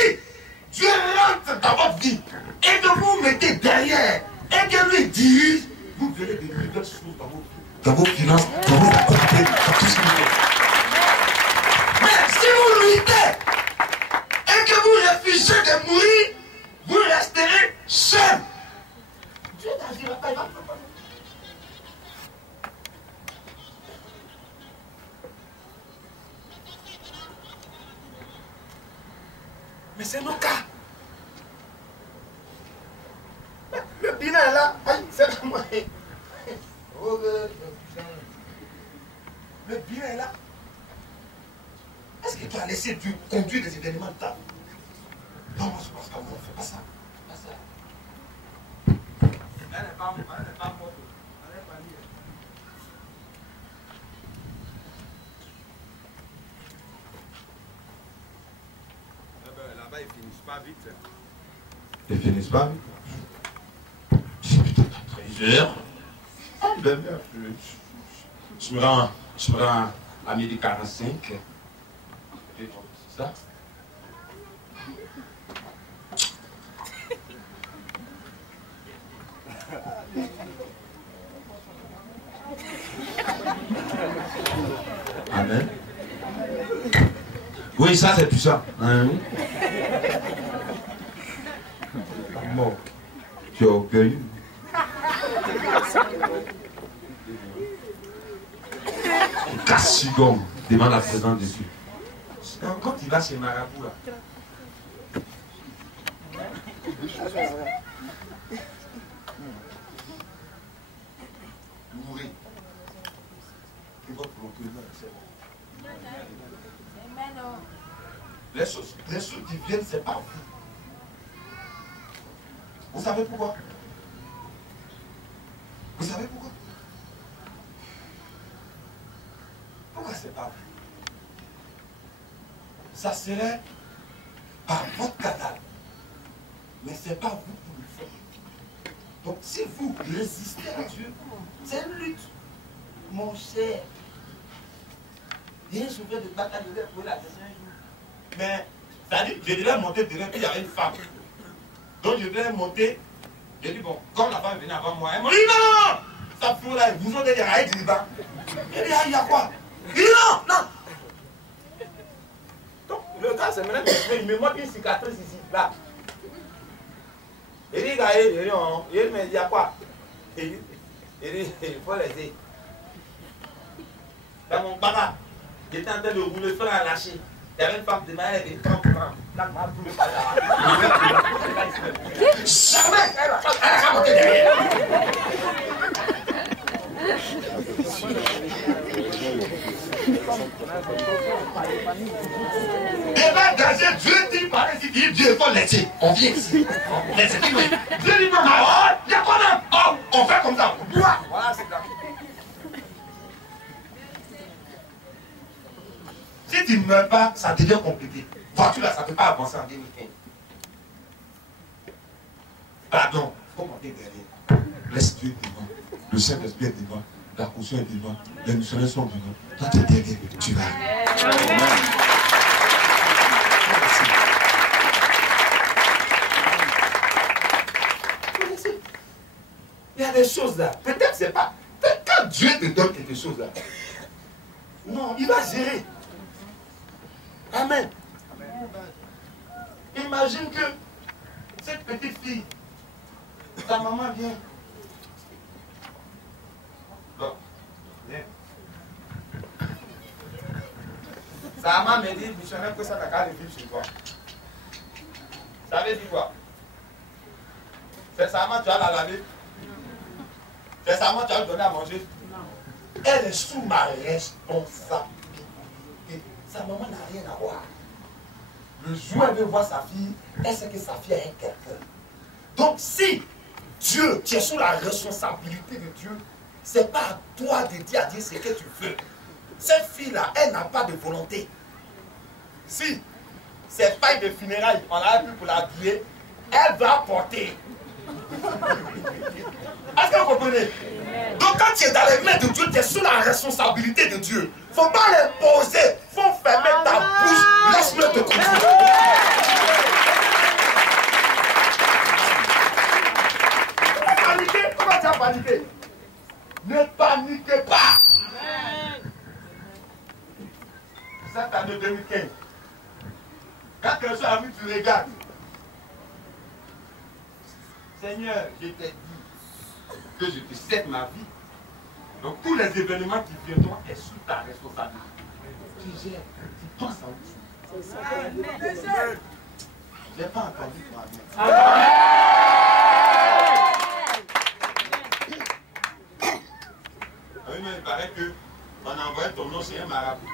Dieu rentre dans votre vie et que vous mettez derrière et que lui dirige, vous verrez des nouvelles choses dans vos finances, dans vos activités, dans tout ce que vous faites. Mais si vous luttez et que vous refusez de mourir, vous resterez seul. Dieu n'agira pas, il va pas. Mais c'est nos cas. Le bilan est là. C'est moi. Le bilan est là. Est-ce que tu as laissé Dieu conduire des événements de ta vie? Non, moi je pense qu'on ne fait pas ça. Pas ça. Elle n'est pas morte. Elle n'est pas liée. Là-bas, ils finissent pas vite. Ils finissent pas vite. J'ai peut-être à 13 heures. Ah, ben, je me rends à 12h45. C'est ça. Amen. Oui, ça c'est puissant. Hein? Bon, tu es orgueilleux. Cassigon demande la présence de Dieu. Quand il va chez Marabout là. Mourez. Que votre volonté c'est bon. Les choses qui viennent, c'est pas vous. Vous savez pourquoi? Vous savez pourquoi? Pourquoi c'est pas vous? Ça serait par votre cadavre. Mais c'est pas vous qui le faites. Donc si vous résistez à Dieu, c'est une lutte. Mon cher. J'ai souffert de bataille de l'air pour la question un jour. Mais, c'est-à-dire, je devais monter devant, puis il y avait une femme. Donc je devais monter. J'ai dit, bon, comme la femme venait avant moi, elle m'a dit, non! Ça fout là, vous ont des rails du bas. J'ai dit, il y a quoi? Il dit, non! Donc, le gars, c'est maintenant, il me montre une cicatrice ici, là. Il dit, mais il y a quoi? Il dit, il faut laisser. dans mon bara. J'étais en train de rouler, le feu a lâché. Il y avait une femme de ma, elle était campement. Là, ma boule pas là. Jamais elle a raconté derrière. Débat d'Asie, Dieu dit par ici, Dieu il faut laisser. On vient ici. Laissez, Dieu dit par là, il y a quoi là? Oh, on fait comme ça. Voilà, c'est ça. Si tu ne meurs pas, ça devient compliqué. Voiture là, ça ne peut pas avancer en 2015. Pardon, il faut monter derrière. Laisse Dieu devant. Le Saint-Esprit est devant. La caution est devant. Les missionnaires sont devant. Toi, tu es derrière. Tu vas. Il y a des choses là. Peut-être c'est pas. Quand Dieu te donne quelque chose là, non, il va gérer. Amen. Imagine que cette petite fille, ta maman vient. Bon, viens. Sa maman me dit, missionnaire, que ça n'a qu'à vivre chez toi. Ça veut dire quoi? C'est sa maman, tu vas la laver. C'est sa maman, tu vas lui donner à manger. Elle est sous ma responsabilité. Sa maman n'a rien à voir. Le jour où elle veut voir sa fille, elle sait que sa fille est quelqu'un. Donc si Dieu, tu es sous la responsabilité de Dieu, c'est pas à toi de dire à Dieu ce que tu veux. Cette fille-là, elle n'a pas de volonté. Si c'est pas de funérailles, on a plus pour l'habiller, elle va porter. Est-ce que vous comprenez? Donc quand tu es dans les mains de Dieu, tu es sous la responsabilité de Dieu. Il ne faut pas les poser. Il faut fermer ta bouche. Laisse-le te contrôler. Paniquer. Comment tu as paniqué? Ne paniquez pas. Cette année 2015, quand quelqu'un a vu, tu regardes. Seigneur, je t'ai dit que je te cède ma vie. Donc tous les événements qui viendront est sous ta responsabilité. Tu gères, tu penses en dessous. Je n'ai pas entendu toi. Il paraît qu'on a envoyé ton nom chez un marabout.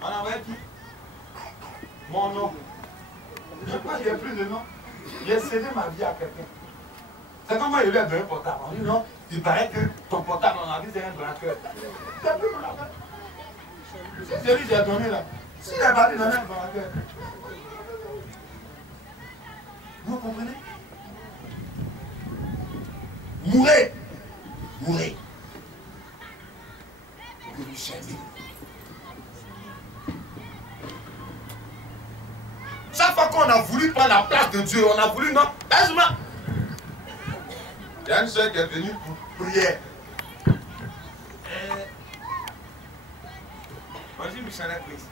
On a envoyé qui? Mon nom. Je crois qu'il n'y a plus de nom. J'ai cédé ma vie à quelqu'un. C'est comme moi, il lui a donné un portable. On dit non, il paraît que ton portable, on a dit c'est un braqueur. C'est plus mon affaire. C'est celui que j'ai donné là. S'il a pas donné un braqueur. Vous comprenez? Mourez. Mourez. Que vous chantez. Chaque fois qu'on a voulu prendre la place de Dieu, on a voulu, non, laisse-moi. Il y a une soeur qui est venue pour prier. Bonjour, Michel Chris.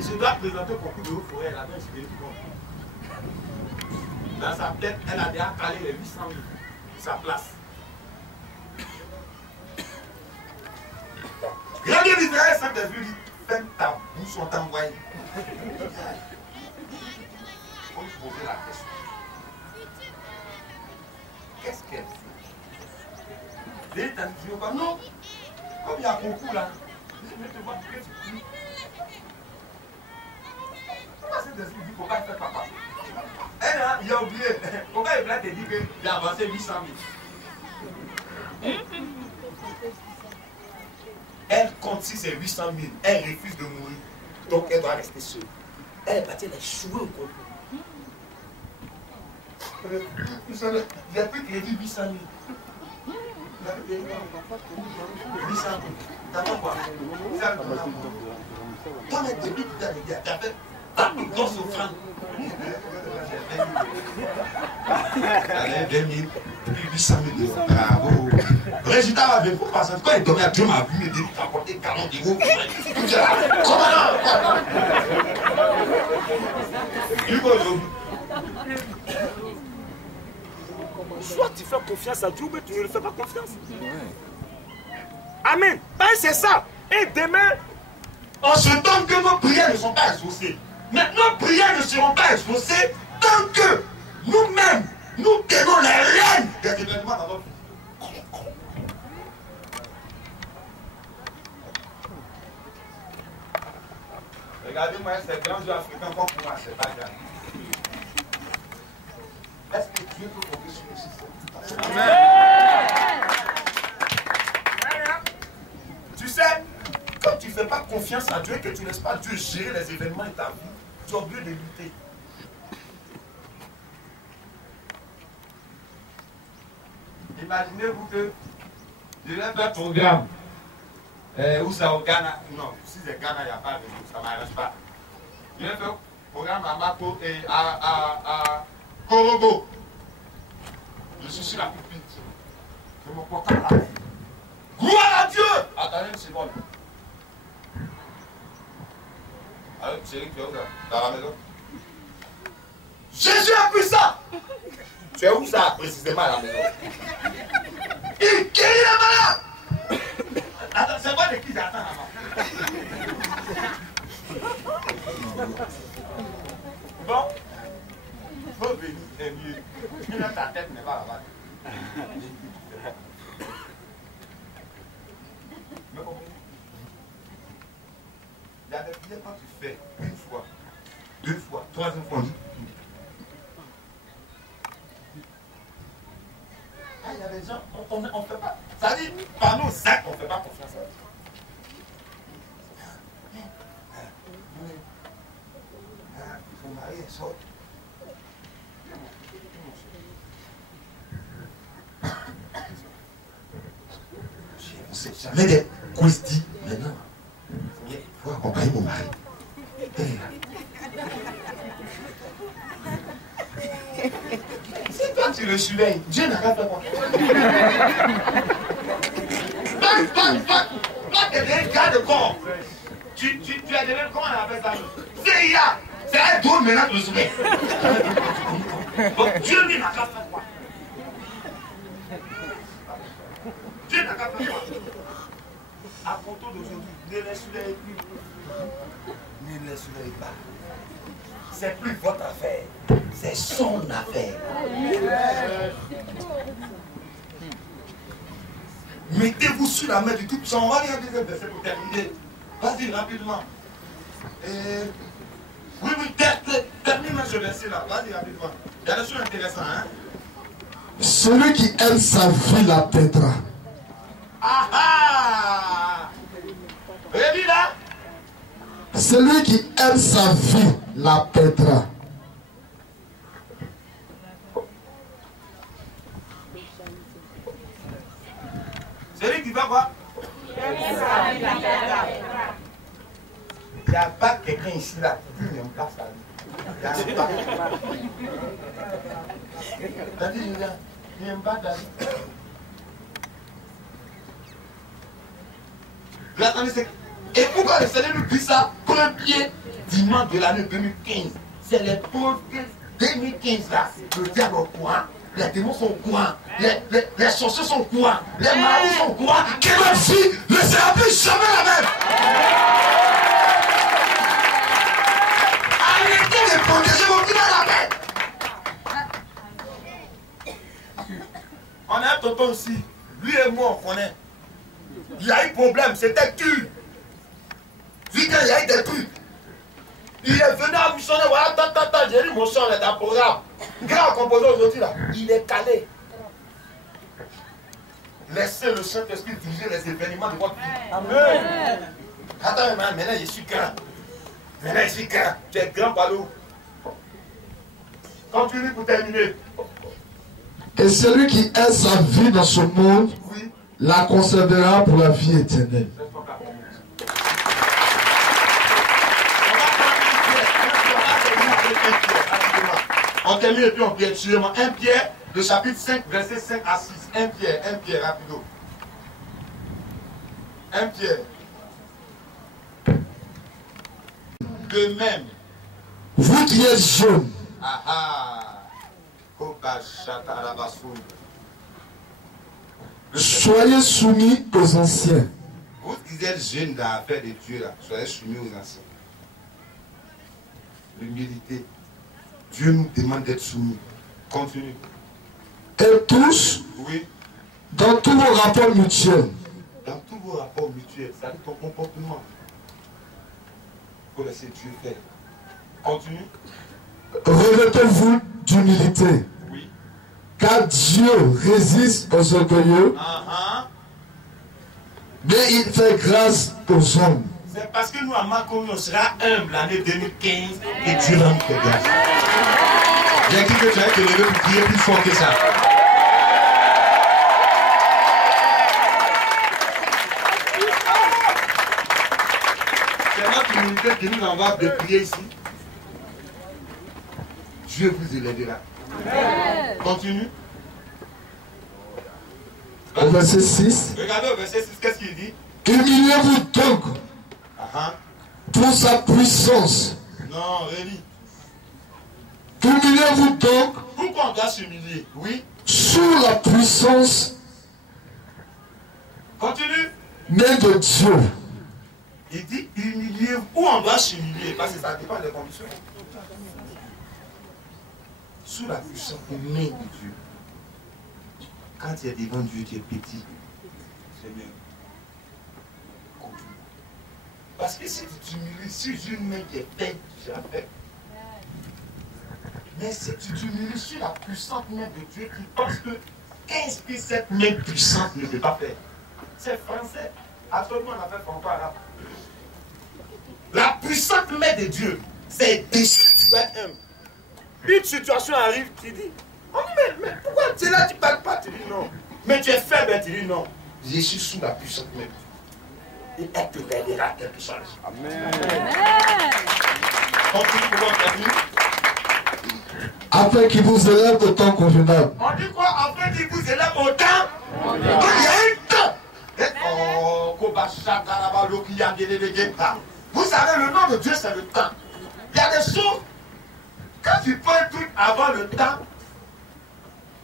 Je dois présenter beaucoup de haut forêt là-bas, je suis venu. Dans sa tête, elle a déjà calé les 800 000 sa place. Regardez l'Israël, Saint-Esprit dit, ferme ta bouche, on t'envoie. Il faut lui poser la question. Qu'est-ce qu'elle fait? Les t'as dit, tu veux pas? Non. Comme il y a beaucoup là, je vais te voir que tu pries. Pourquoi cet esprit dit qu'il ne faut pas faire papa? Elle, hein, il a oublié. Pourquoi il te dit qu'il a avancé 800 000? Elle compte si c'est 800 000. Elle refuse de mourir. Donc elle doit rester seule. Elle est partie, elle est chouée au compte. J'ai pris crédit 800 000. 800 000. T'as pas quoi? Toi, mais depuis que tu as dit, tu as fait une grosse offrande. 20 000, 800 000 €. Bravo. Le résultat va venir. Parce que quand il tombait à Dieu m'a vu, il dit qu'il a apporté 40 €. Comment? Il faut aujourd'hui. Soit tu fais confiance à Dieu, mais tu ne lui fais pas confiance. Amen. C'est ça. Et demain, en ce temps que nos prières ne sont pas exaucées. Mais nos prières ne seront pas exaucées tant que nous-mêmes, nous tenons les rênes des événements dans notre vie. Regardez-moi ces grands jeux africains comme pour moi, c'est pas grave. Est-ce que Dieu peut compter sur le système? Tu sais, quand tu ne fais pas confiance à Dieu et que tu ne laisses pas Dieu gérer les événements de ta vie, tu as oublié de lutter. Imaginez-vous que je vais faire un programme où c'est au Ghana. Non, si c'est Ghana, il n'y a pas de ça ne m'arrange pas. Je vais faire un programme à Mako et à Korobo. Je suis sur la pupitre. Je me porte à la main. Gloire à Dieu! Attendez une seconde. Alors, chérie, tu es où là? Dans la maison? Jésus est puissant! Tu es où ça, précisément à la maison? Il guérit les malades! Attends, c'est pas de qui j'attends là-bas? Bon, il faut venir, c'est mieux. Sinon, ta tête n'est pas là-bas. Il y a des prières quand tu fais une fois, deux fois, troisième fois. Il y a des gens, on ne fait pas. Ça dit, par nos actes, on ne fait pas confiance à Dieu. Son mari est sort. Vous savez jamais des questions maintenant. Il faut accompagner mon mari. Si toi tu le surveilles, Dieu n'a pas fait quoi. Toi tu es un garde corps. Tu es devenu, comment on appelle ça? CIA. C'est un drôle maintenant de le surveiller. Donc Dieu lui n'a pas fait quoi. Dieu n'a pas fait quoi. À compter d'aujourd'hui, ne les surveillez plus. Ne les surveillez pas. C'est plus votre affaire, c'est son affaire. Mettez-vous sur la main du tout puissant. On va lire un deuxième verset pour terminer. Vas-y rapidement. Oui, termine ce verset là. Vas-y rapidement. Il y a des choses intéressantes. Hein? Celui qui aime sa vie la perdra. Ah ah! Rémi là? Celui qui aime sa vie la perdra. Celui qui va quoi? Il n'y a pas quelqu'un ici là qui n'aime pas sa vie. Il n'y a pas. T'as dit, Julien, il n'aime pas ta vie. Vous attendez, c'est. Et pourquoi le Seigneur nous dit ça? Premier dimanche de l'année 2015. C'est les pauvres 2015 là. Le diable est au courant. Les démons sont au courant. Les sorciers sont au courant. Les maladies sont au courant. Que notre vie ne sera plus jamais la même. Arrêtez de protéger vos vies dans la paix. On a un tonton aussi. Lui et moi, on connaît. Il y a eu problème. C'était dur. Vu qu'il y a eu des trucs. Il est venu à missionner. Voilà, j'ai lu mon chant dans le programme. Grand composant aujourd'hui là. Il est calé. Laissez le Saint-Esprit diriger les événements de votre vie. Amen. Attends, maintenant je suis grand. Maintenant je suis grand. Tu es grand par l'eau. Continue pour terminer. Et celui qui aime sa vie dans ce monde, oui, la conservera pour la vie éternelle. On termine et puis on prie. Suivez-moi. 1 Pierre, le chapitre 5, verset 5 à 6. 1 Pierre, rapido. 1 Pierre. De même. Vous qui êtes jeunes. Soyez soumis aux anciens. Vous qui êtes jeunes dans l'affaire de Dieu, là, soyez soumis aux anciens. L'humilité. Dieu nous demande d'être soumis. Continue. Et tous, Oui. dans tous vos rapports mutuels, Dans tous vos rapports mutuels, ça dit ton comportement. Il faut laisser Dieu faire. Continue. revêtez-vous d'humilité. Oui. Car Dieu résiste aux orgueilleux, mais il fait grâce aux hommes. C'est parce que nous, à Macomi, on sera humble l'année 2015 et Dieu va nous faire grâce. J'ai dit que tu allais te lever pour prier plus fort que ça. C'est notre humilité qui nous envoie de prier ici. Dieu vous élèvera. Continue. Au verset 6, Regardez au verset 6, qu'est-ce qu'il dit? humiliez-vous donc pour sa puissance. Non, Rémi. Humiliez-vous donc Pourquoi on doit s'humilier? Oui. sous la puissance Continue. née de Dieu. Il dit humiliez-vous. Où on doit s'humilier? Parce que ça dépend des conditions. Sous la puissance main de Dieu. Quand tu es devant Dieu, tu es petit. C'est mieux. Parce que si tu t'humilies, si une main qui est faite, tu as fait. Mais si tu t'humilies sur la puissante main de Dieu qui pense que qu'est-ce que cette main puissante ne peut pas faire? C'est français. Absolument, on a fait franco-arabe. La puissante main de Dieu, c'est dessus, tu dois être humble. Une situation arrive, tu dis, oh, mais pourquoi tu es là, tu ne parles pas? Tu dis non. Mais tu es faible, tu dis non. Je suis sous la puissante main. Et elle te révélera quelque chose. Amen. Continue pour l'entendre. Afin qu'il vous élève au temps convenable. On dit quoi? Afin qu'il vous élève au temps? Il y a un temps. Vous savez, le nom de Dieu, c'est le temps. Il y a des choses. Quand tu prends un truc avant le temps,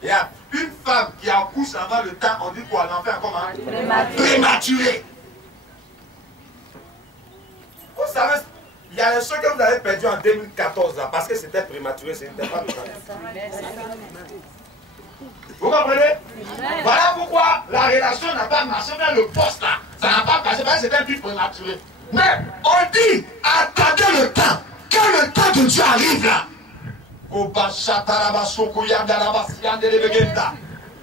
il y a une femme qui accouche avant le temps, on dit quoi? L'enfant comment? Prématuré. Vous savez, il y a des choses que vous avez perdues en 2014 là, parce que c'était prématuré, ce n'était pas le temps. Vous comprenez? Voilà pourquoi la relation n'a pas marché, mais le poste là, ça n'a pas marché, parce que c'était un peu prématuré. Mais on dit, attendez le temps. Quand le temps de Dieu arrive là,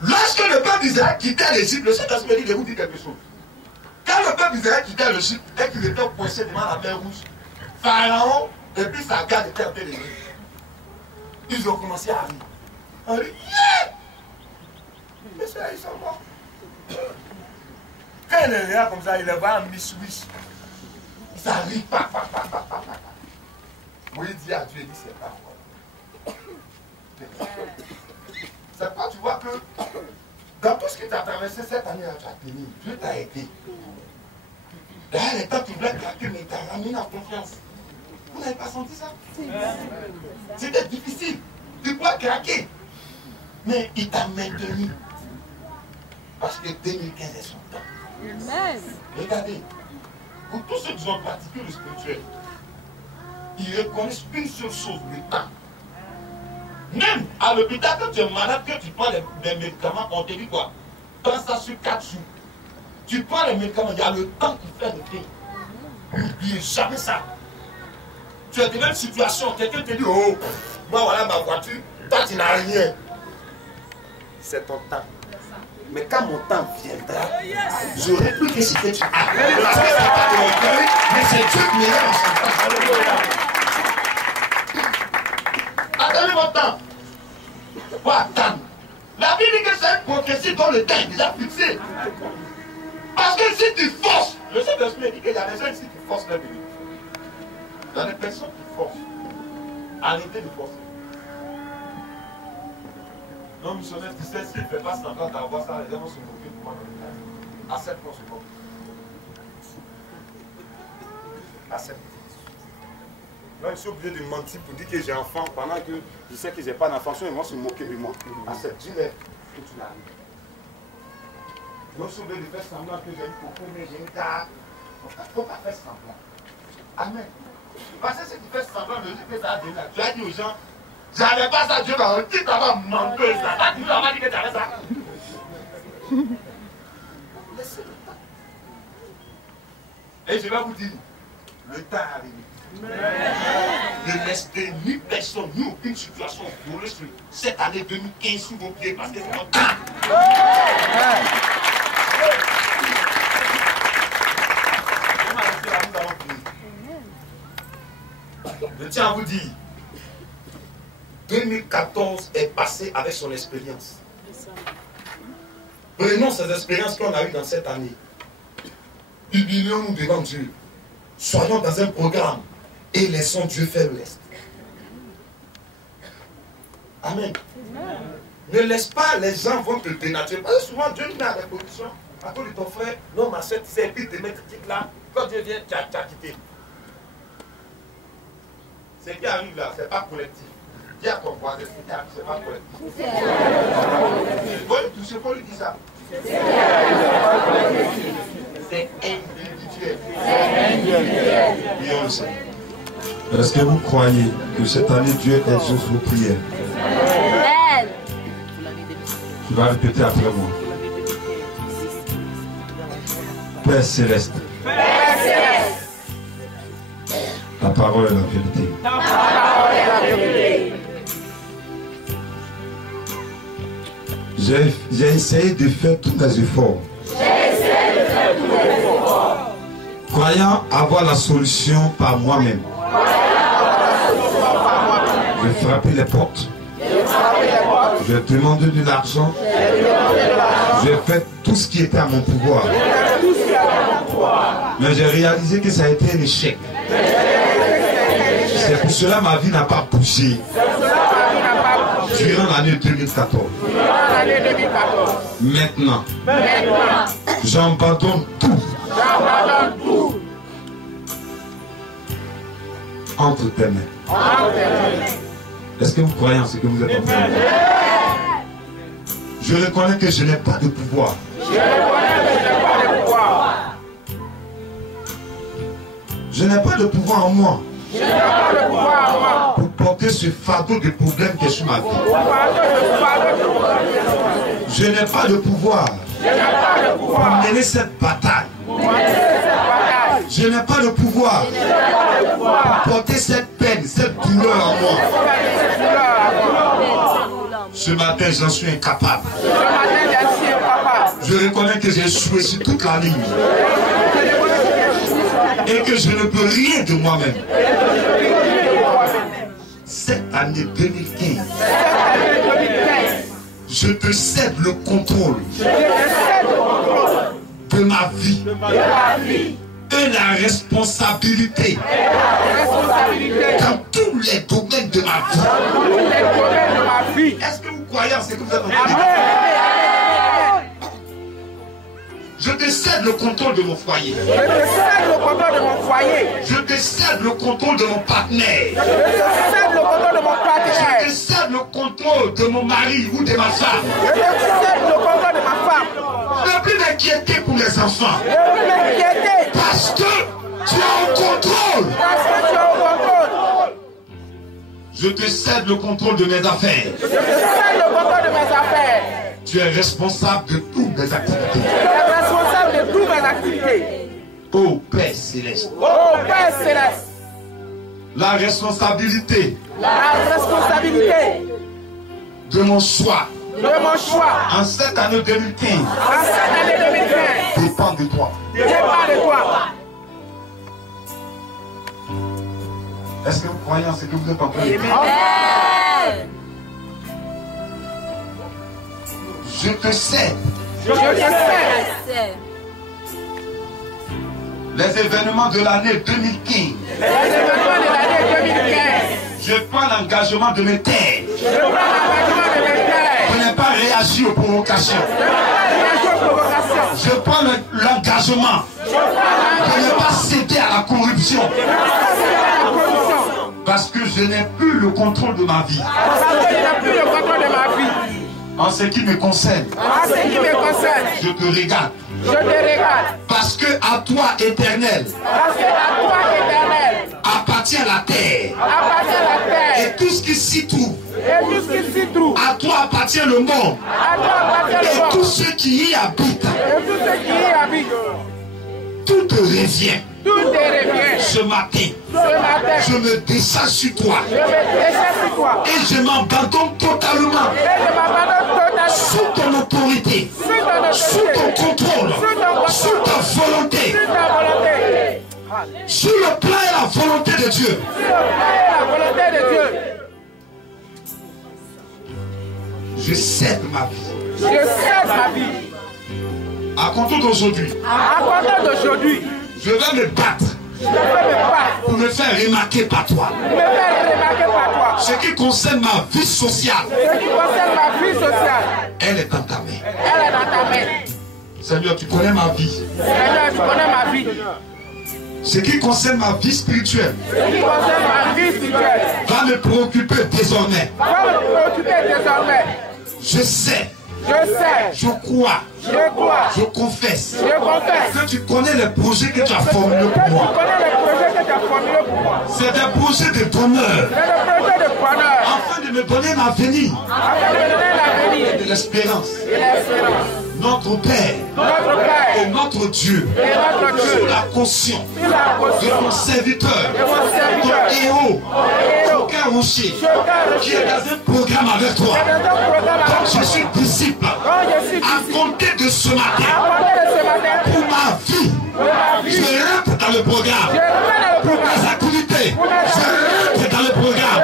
lorsque le peuple d'Israël quittait l'Égypte, le Saint-Esprit dit de vous dire quelque chose. Quand le peuple d'Israël quittait l'Égypte, et qu'il était coincé devant la mer rouge, Pharaon et puis sa garde étaient en train de rire. Ils ont commencé à rire. On dit, yeah! Mais c'est là, ils sont morts. Quand il est là comme ça, il les voit en miss-wish. Ça rit, pa. Moïse dit à Dieu, il dit, c'est pas quoi. C'est pas, tu vois que dans tout ce que tu as traversé cette année-là, tu as tenu. Dieu t'a aidé. D'ailleurs, les temps tu voulais craquer, mais il t'a ramené en confiance. Vous n'avez pas senti ça? C'était difficile. Tu pouvais craquer. Mais il t'a maintenu. Parce que 2015 est son temps. Regardez, pour tous ceux qui ont pratiqué le spirituel, ils reconnaissent une seule chose, le temps. Même à l'hôpital, quand tu es malade, que tu prends des médicaments, on te dit quoi? Prends ça sur 4 jours. Tu prends les médicaments, il y a le temps qui fait le thé. N'oubliez jamais ça. Tu es dans la même situation, quelqu'un te dit, oh, moi voilà ma voiture, toi tu n'as rien. C'est ton temps. Mais quand mon temps viendra, j'aurai plus que ce que tu as. Le temps ne va pas te montrer, mais c'est Dieu qui m'aide en son temps. Attendez votre temps. Faut attendre. La Bible dit que c'est une prophétie dont le temps est déjà fixé. Parce que si tu forces, le Saint-Esprit dit qu'il y a des gens ici qui forcent leur vie. Il y a des personnes qui forcent. Arrêtez de forcer. Non, missionnaire, tu sais, s'il ne fait pas semblant d'avoir ça, les gens vont se moquer de moi. Accepte-moi ce moment. Accepte. Là, je suis obligé de mentir pour dire que j'ai un enfant pendant que je sais que j'ai pas d'enfant. Ils vont se moquer de moi. Dis-leur que tu l'as eu. Donc, si vous voulez faire semblant que j'ai eu beaucoup, mais j'ai eu tard, il ne faut pas faire semblant. Amen. Parce que ce qui fait semblant de dire que ça a donné là, tu as dit aux gens, j'avais pas ça, Dieu va dire, ça va manquer ça. Tu vas dire que tu avais ça. Laissez le temps. Et je vais vous dire, le temps est arrivé. Ne laissez ni personne, ni aucune situation voler sur cette année 2015 sous vos pieds parce que c'est votre temps. Je tiens à vous dire, 2014 est passé avec son expérience. Prenons ces expériences qu'on a eues dans cette année. Humilions-nous devant Dieu. Soyons dans un programme et laissons Dieu faire le reste. Amen. Ne laisse pas les gens vont te dénaturer. Parce que souvent Dieu nous met à la position. À cause de ton frère, non, ma soeur, tu sais, puis te mettre critique là. Quand Dieu vient, tu as quitté. Ce qui arrive là, ce n'est pas collectif. Dis à ton voisin, ce qui arrive, ce n'est pas collectif. Il faut lui toucher, il faut lui dire ça. C'est individuel. Prions le Seigneur. Est-ce que vous croyez que cette année Dieu exauce vos prières? Tu vas répéter après moi. Père céleste. Ta parole est la vérité. J'ai essayé de faire tous mes efforts. Croyant avoir la solution par moi-même. J'ai frappé les portes. J'ai demandé de l'argent. J'ai fait tout ce qui était à mon pouvoir. Mais j'ai réalisé que ça a été un échec. C'est pour cela que ma vie n'a pas bougé. Durant l'année 2014. Maintenant, j'abandonne tout. Entre tes mains. Est-ce que vous croyez en ce que vous êtes en train de dire? Je reconnais que je n'ai pas de pouvoir. Je n'ai pas de pouvoir en moi pour porter ce fardeau de problèmes qui est sur ma vie. Je n'ai pas de pouvoir pour mener cette bataille. Je n'ai pas de pouvoir pour porter cette peine, cette douleur en moi. Ce matin, j'en suis incapable. Je reconnais que j'ai échoué sur toute la ligne. Et que je ne peux rien de moi-même. Cette année 2015, je te cède le contrôle de ma vie et la responsabilité dans tous les domaines de ma vie. Est-ce que vous croyez en ce que vous êtes en train de dire? Je te cède le contrôle de mon foyer. Je te cède le contrôle de mon partenaire. Je te cède le contrôle de mon mari ou de ma femme. Ne plus m'inquiéter pour les enfants. Parce que tu es au contrôle. Je te cède le contrôle de mes affaires. Tu es responsable de toutes mes activités. Ô Père céleste. La responsabilité de mon choix en cette année 2015 dépend de toi. Est-ce que vous croyez en ce que vous êtes en train de dire? Je te cède les événements de l'année 2015. Je prends l'engagement de me taire. Je n'ai pas réagi aux provocations. Je prends l'engagement de ne pas céder à la corruption. Parce que je n'ai plus le contrôle de ma vie. Parce que je n'ai plus le contrôle de ma vie. En ce qui me concerne, En ce qui me concerne, je te regarde. je te regarde. Parce que à toi, éternel, Parce que à toi, éternel, appartient la terre appartient la terre et tout ce qui s'y trouve. et tout ce qui s'y trouve. À toi appartient le monde À toi appartient et le tous monde ceux qui y habitent. et tout ce qui y habite. Tout te revient. Tout te revient. Ce matin, Ce matin, je me décharge sur toi je me décharge sur toi. et je m'abandonne totalement Et je m'abandonne totalement sous ton autorité, sur ton sous autorité, ton contrôle, sous ta volonté, sur ta volonté, sous le plan et la volonté de Dieu. sur le plan et la volonté de Dieu. Je cède ma vie. Je cède ma vie. À compter d'aujourd'hui, À compter d'aujourd'hui, je vais me battre je vais me battre pour me faire remarquer par toi. me faire remarquer par toi. Ce qui concerne ma vie sociale, Ce qui concerne ma vie sociale, elle est dans ta main. elle est dans ta main. Seigneur, tu connais ma vie. Seigneur, tu connais ma vie. Ce qui concerne ma vie spirituelle Ce qui concerne ma vie spirituelle, va me préoccuper désormais. va me préoccuper désormais. Je sais, Je sais, je crois, je crois, je confesse je confesse que tu connais les projets que tu as formulés que pour tu moi. connais les projets que tu as formulés pour moi. C'est des projets de bonheur C'est le projet de bonheur afin de me donner un avenir afin de me donner l'avenir et de l'espérance. et l'espérance. Notre Père Notre et Père notre Dieu, et notre sous Dieu, la caution sur la de caution ton serviteur, de mon ton serviteur, héros, héros, ton cœur rocher, je qui est dans un programme avec toi. dans un programme Comme avec je toi. suis disciple, Quand je suis à ici, compter de ce matin, à compter de ce matin, pour ma vie, pour ma vie, je rentre dans le je programme. remets dans le Pour programme. mes activités, je rentre dans le programme.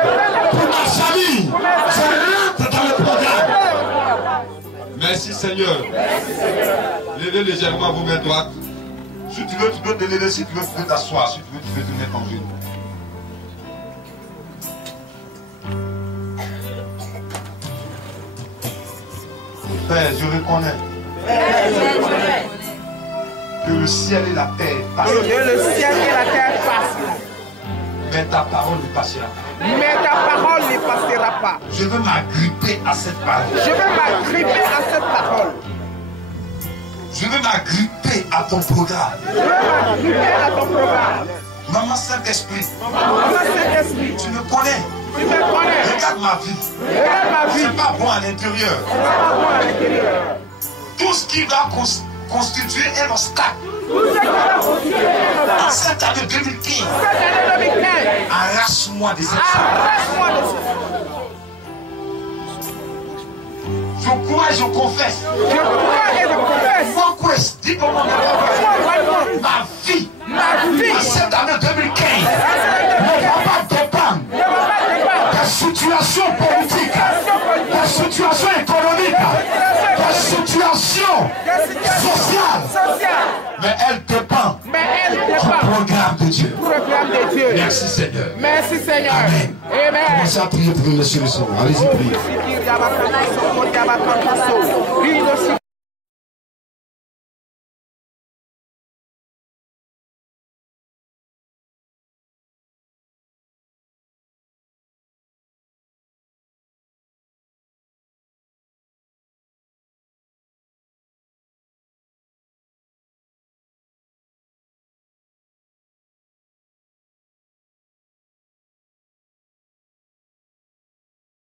Pour ma famille, je rentre dans le programme. Merci Seigneur. Levez légèrement vos mains droites. Si tu veux, tu peux te lever. Si tu veux, tu peux t'asseoir. Si tu veux, tu peux te mettre en genoux. Père, je reconnais que le ciel et la terre passent. Que le ciel et la terre passent, Mais ta parole ne passera pas. mais ta parole ne passera pas. Je veux m'agripper à cette parole. Je vais m'agripper à cette parole. Je veux m'agripper à ton programme. Je vais m'agripper à ton programme. Maman Saint-Esprit, Maman Saint-Esprit, tu me connais. tu me connais. Regarde ma vie. Regarde ma vie. C'est pas bon à l'intérieur. C'est pas bon à l'intérieur. Tout ce qui va constituer un obstacle Tout ce qui va constituer un en obstacle. cette année 2015, Cette année 2015, arrache-moi de cette chose. arrache-moi de ce. Je crois et je confesse. Je crois et je confesse. Mon quest, dis pour mon Moi, ma vie, ma vie, en cette année 2015, ne ne va pas dépendre va pas dépendre des situations politiques, des situations économiques, des situations sociales, sociale, mais elle dépend mais elle du dépend programme de Dieu. du programme de Dieu. Merci Seigneur. Merci Seigneur. Amen. Amen. Commencez à prier pour le Monsieur le Sauveur. Allez-y, priez.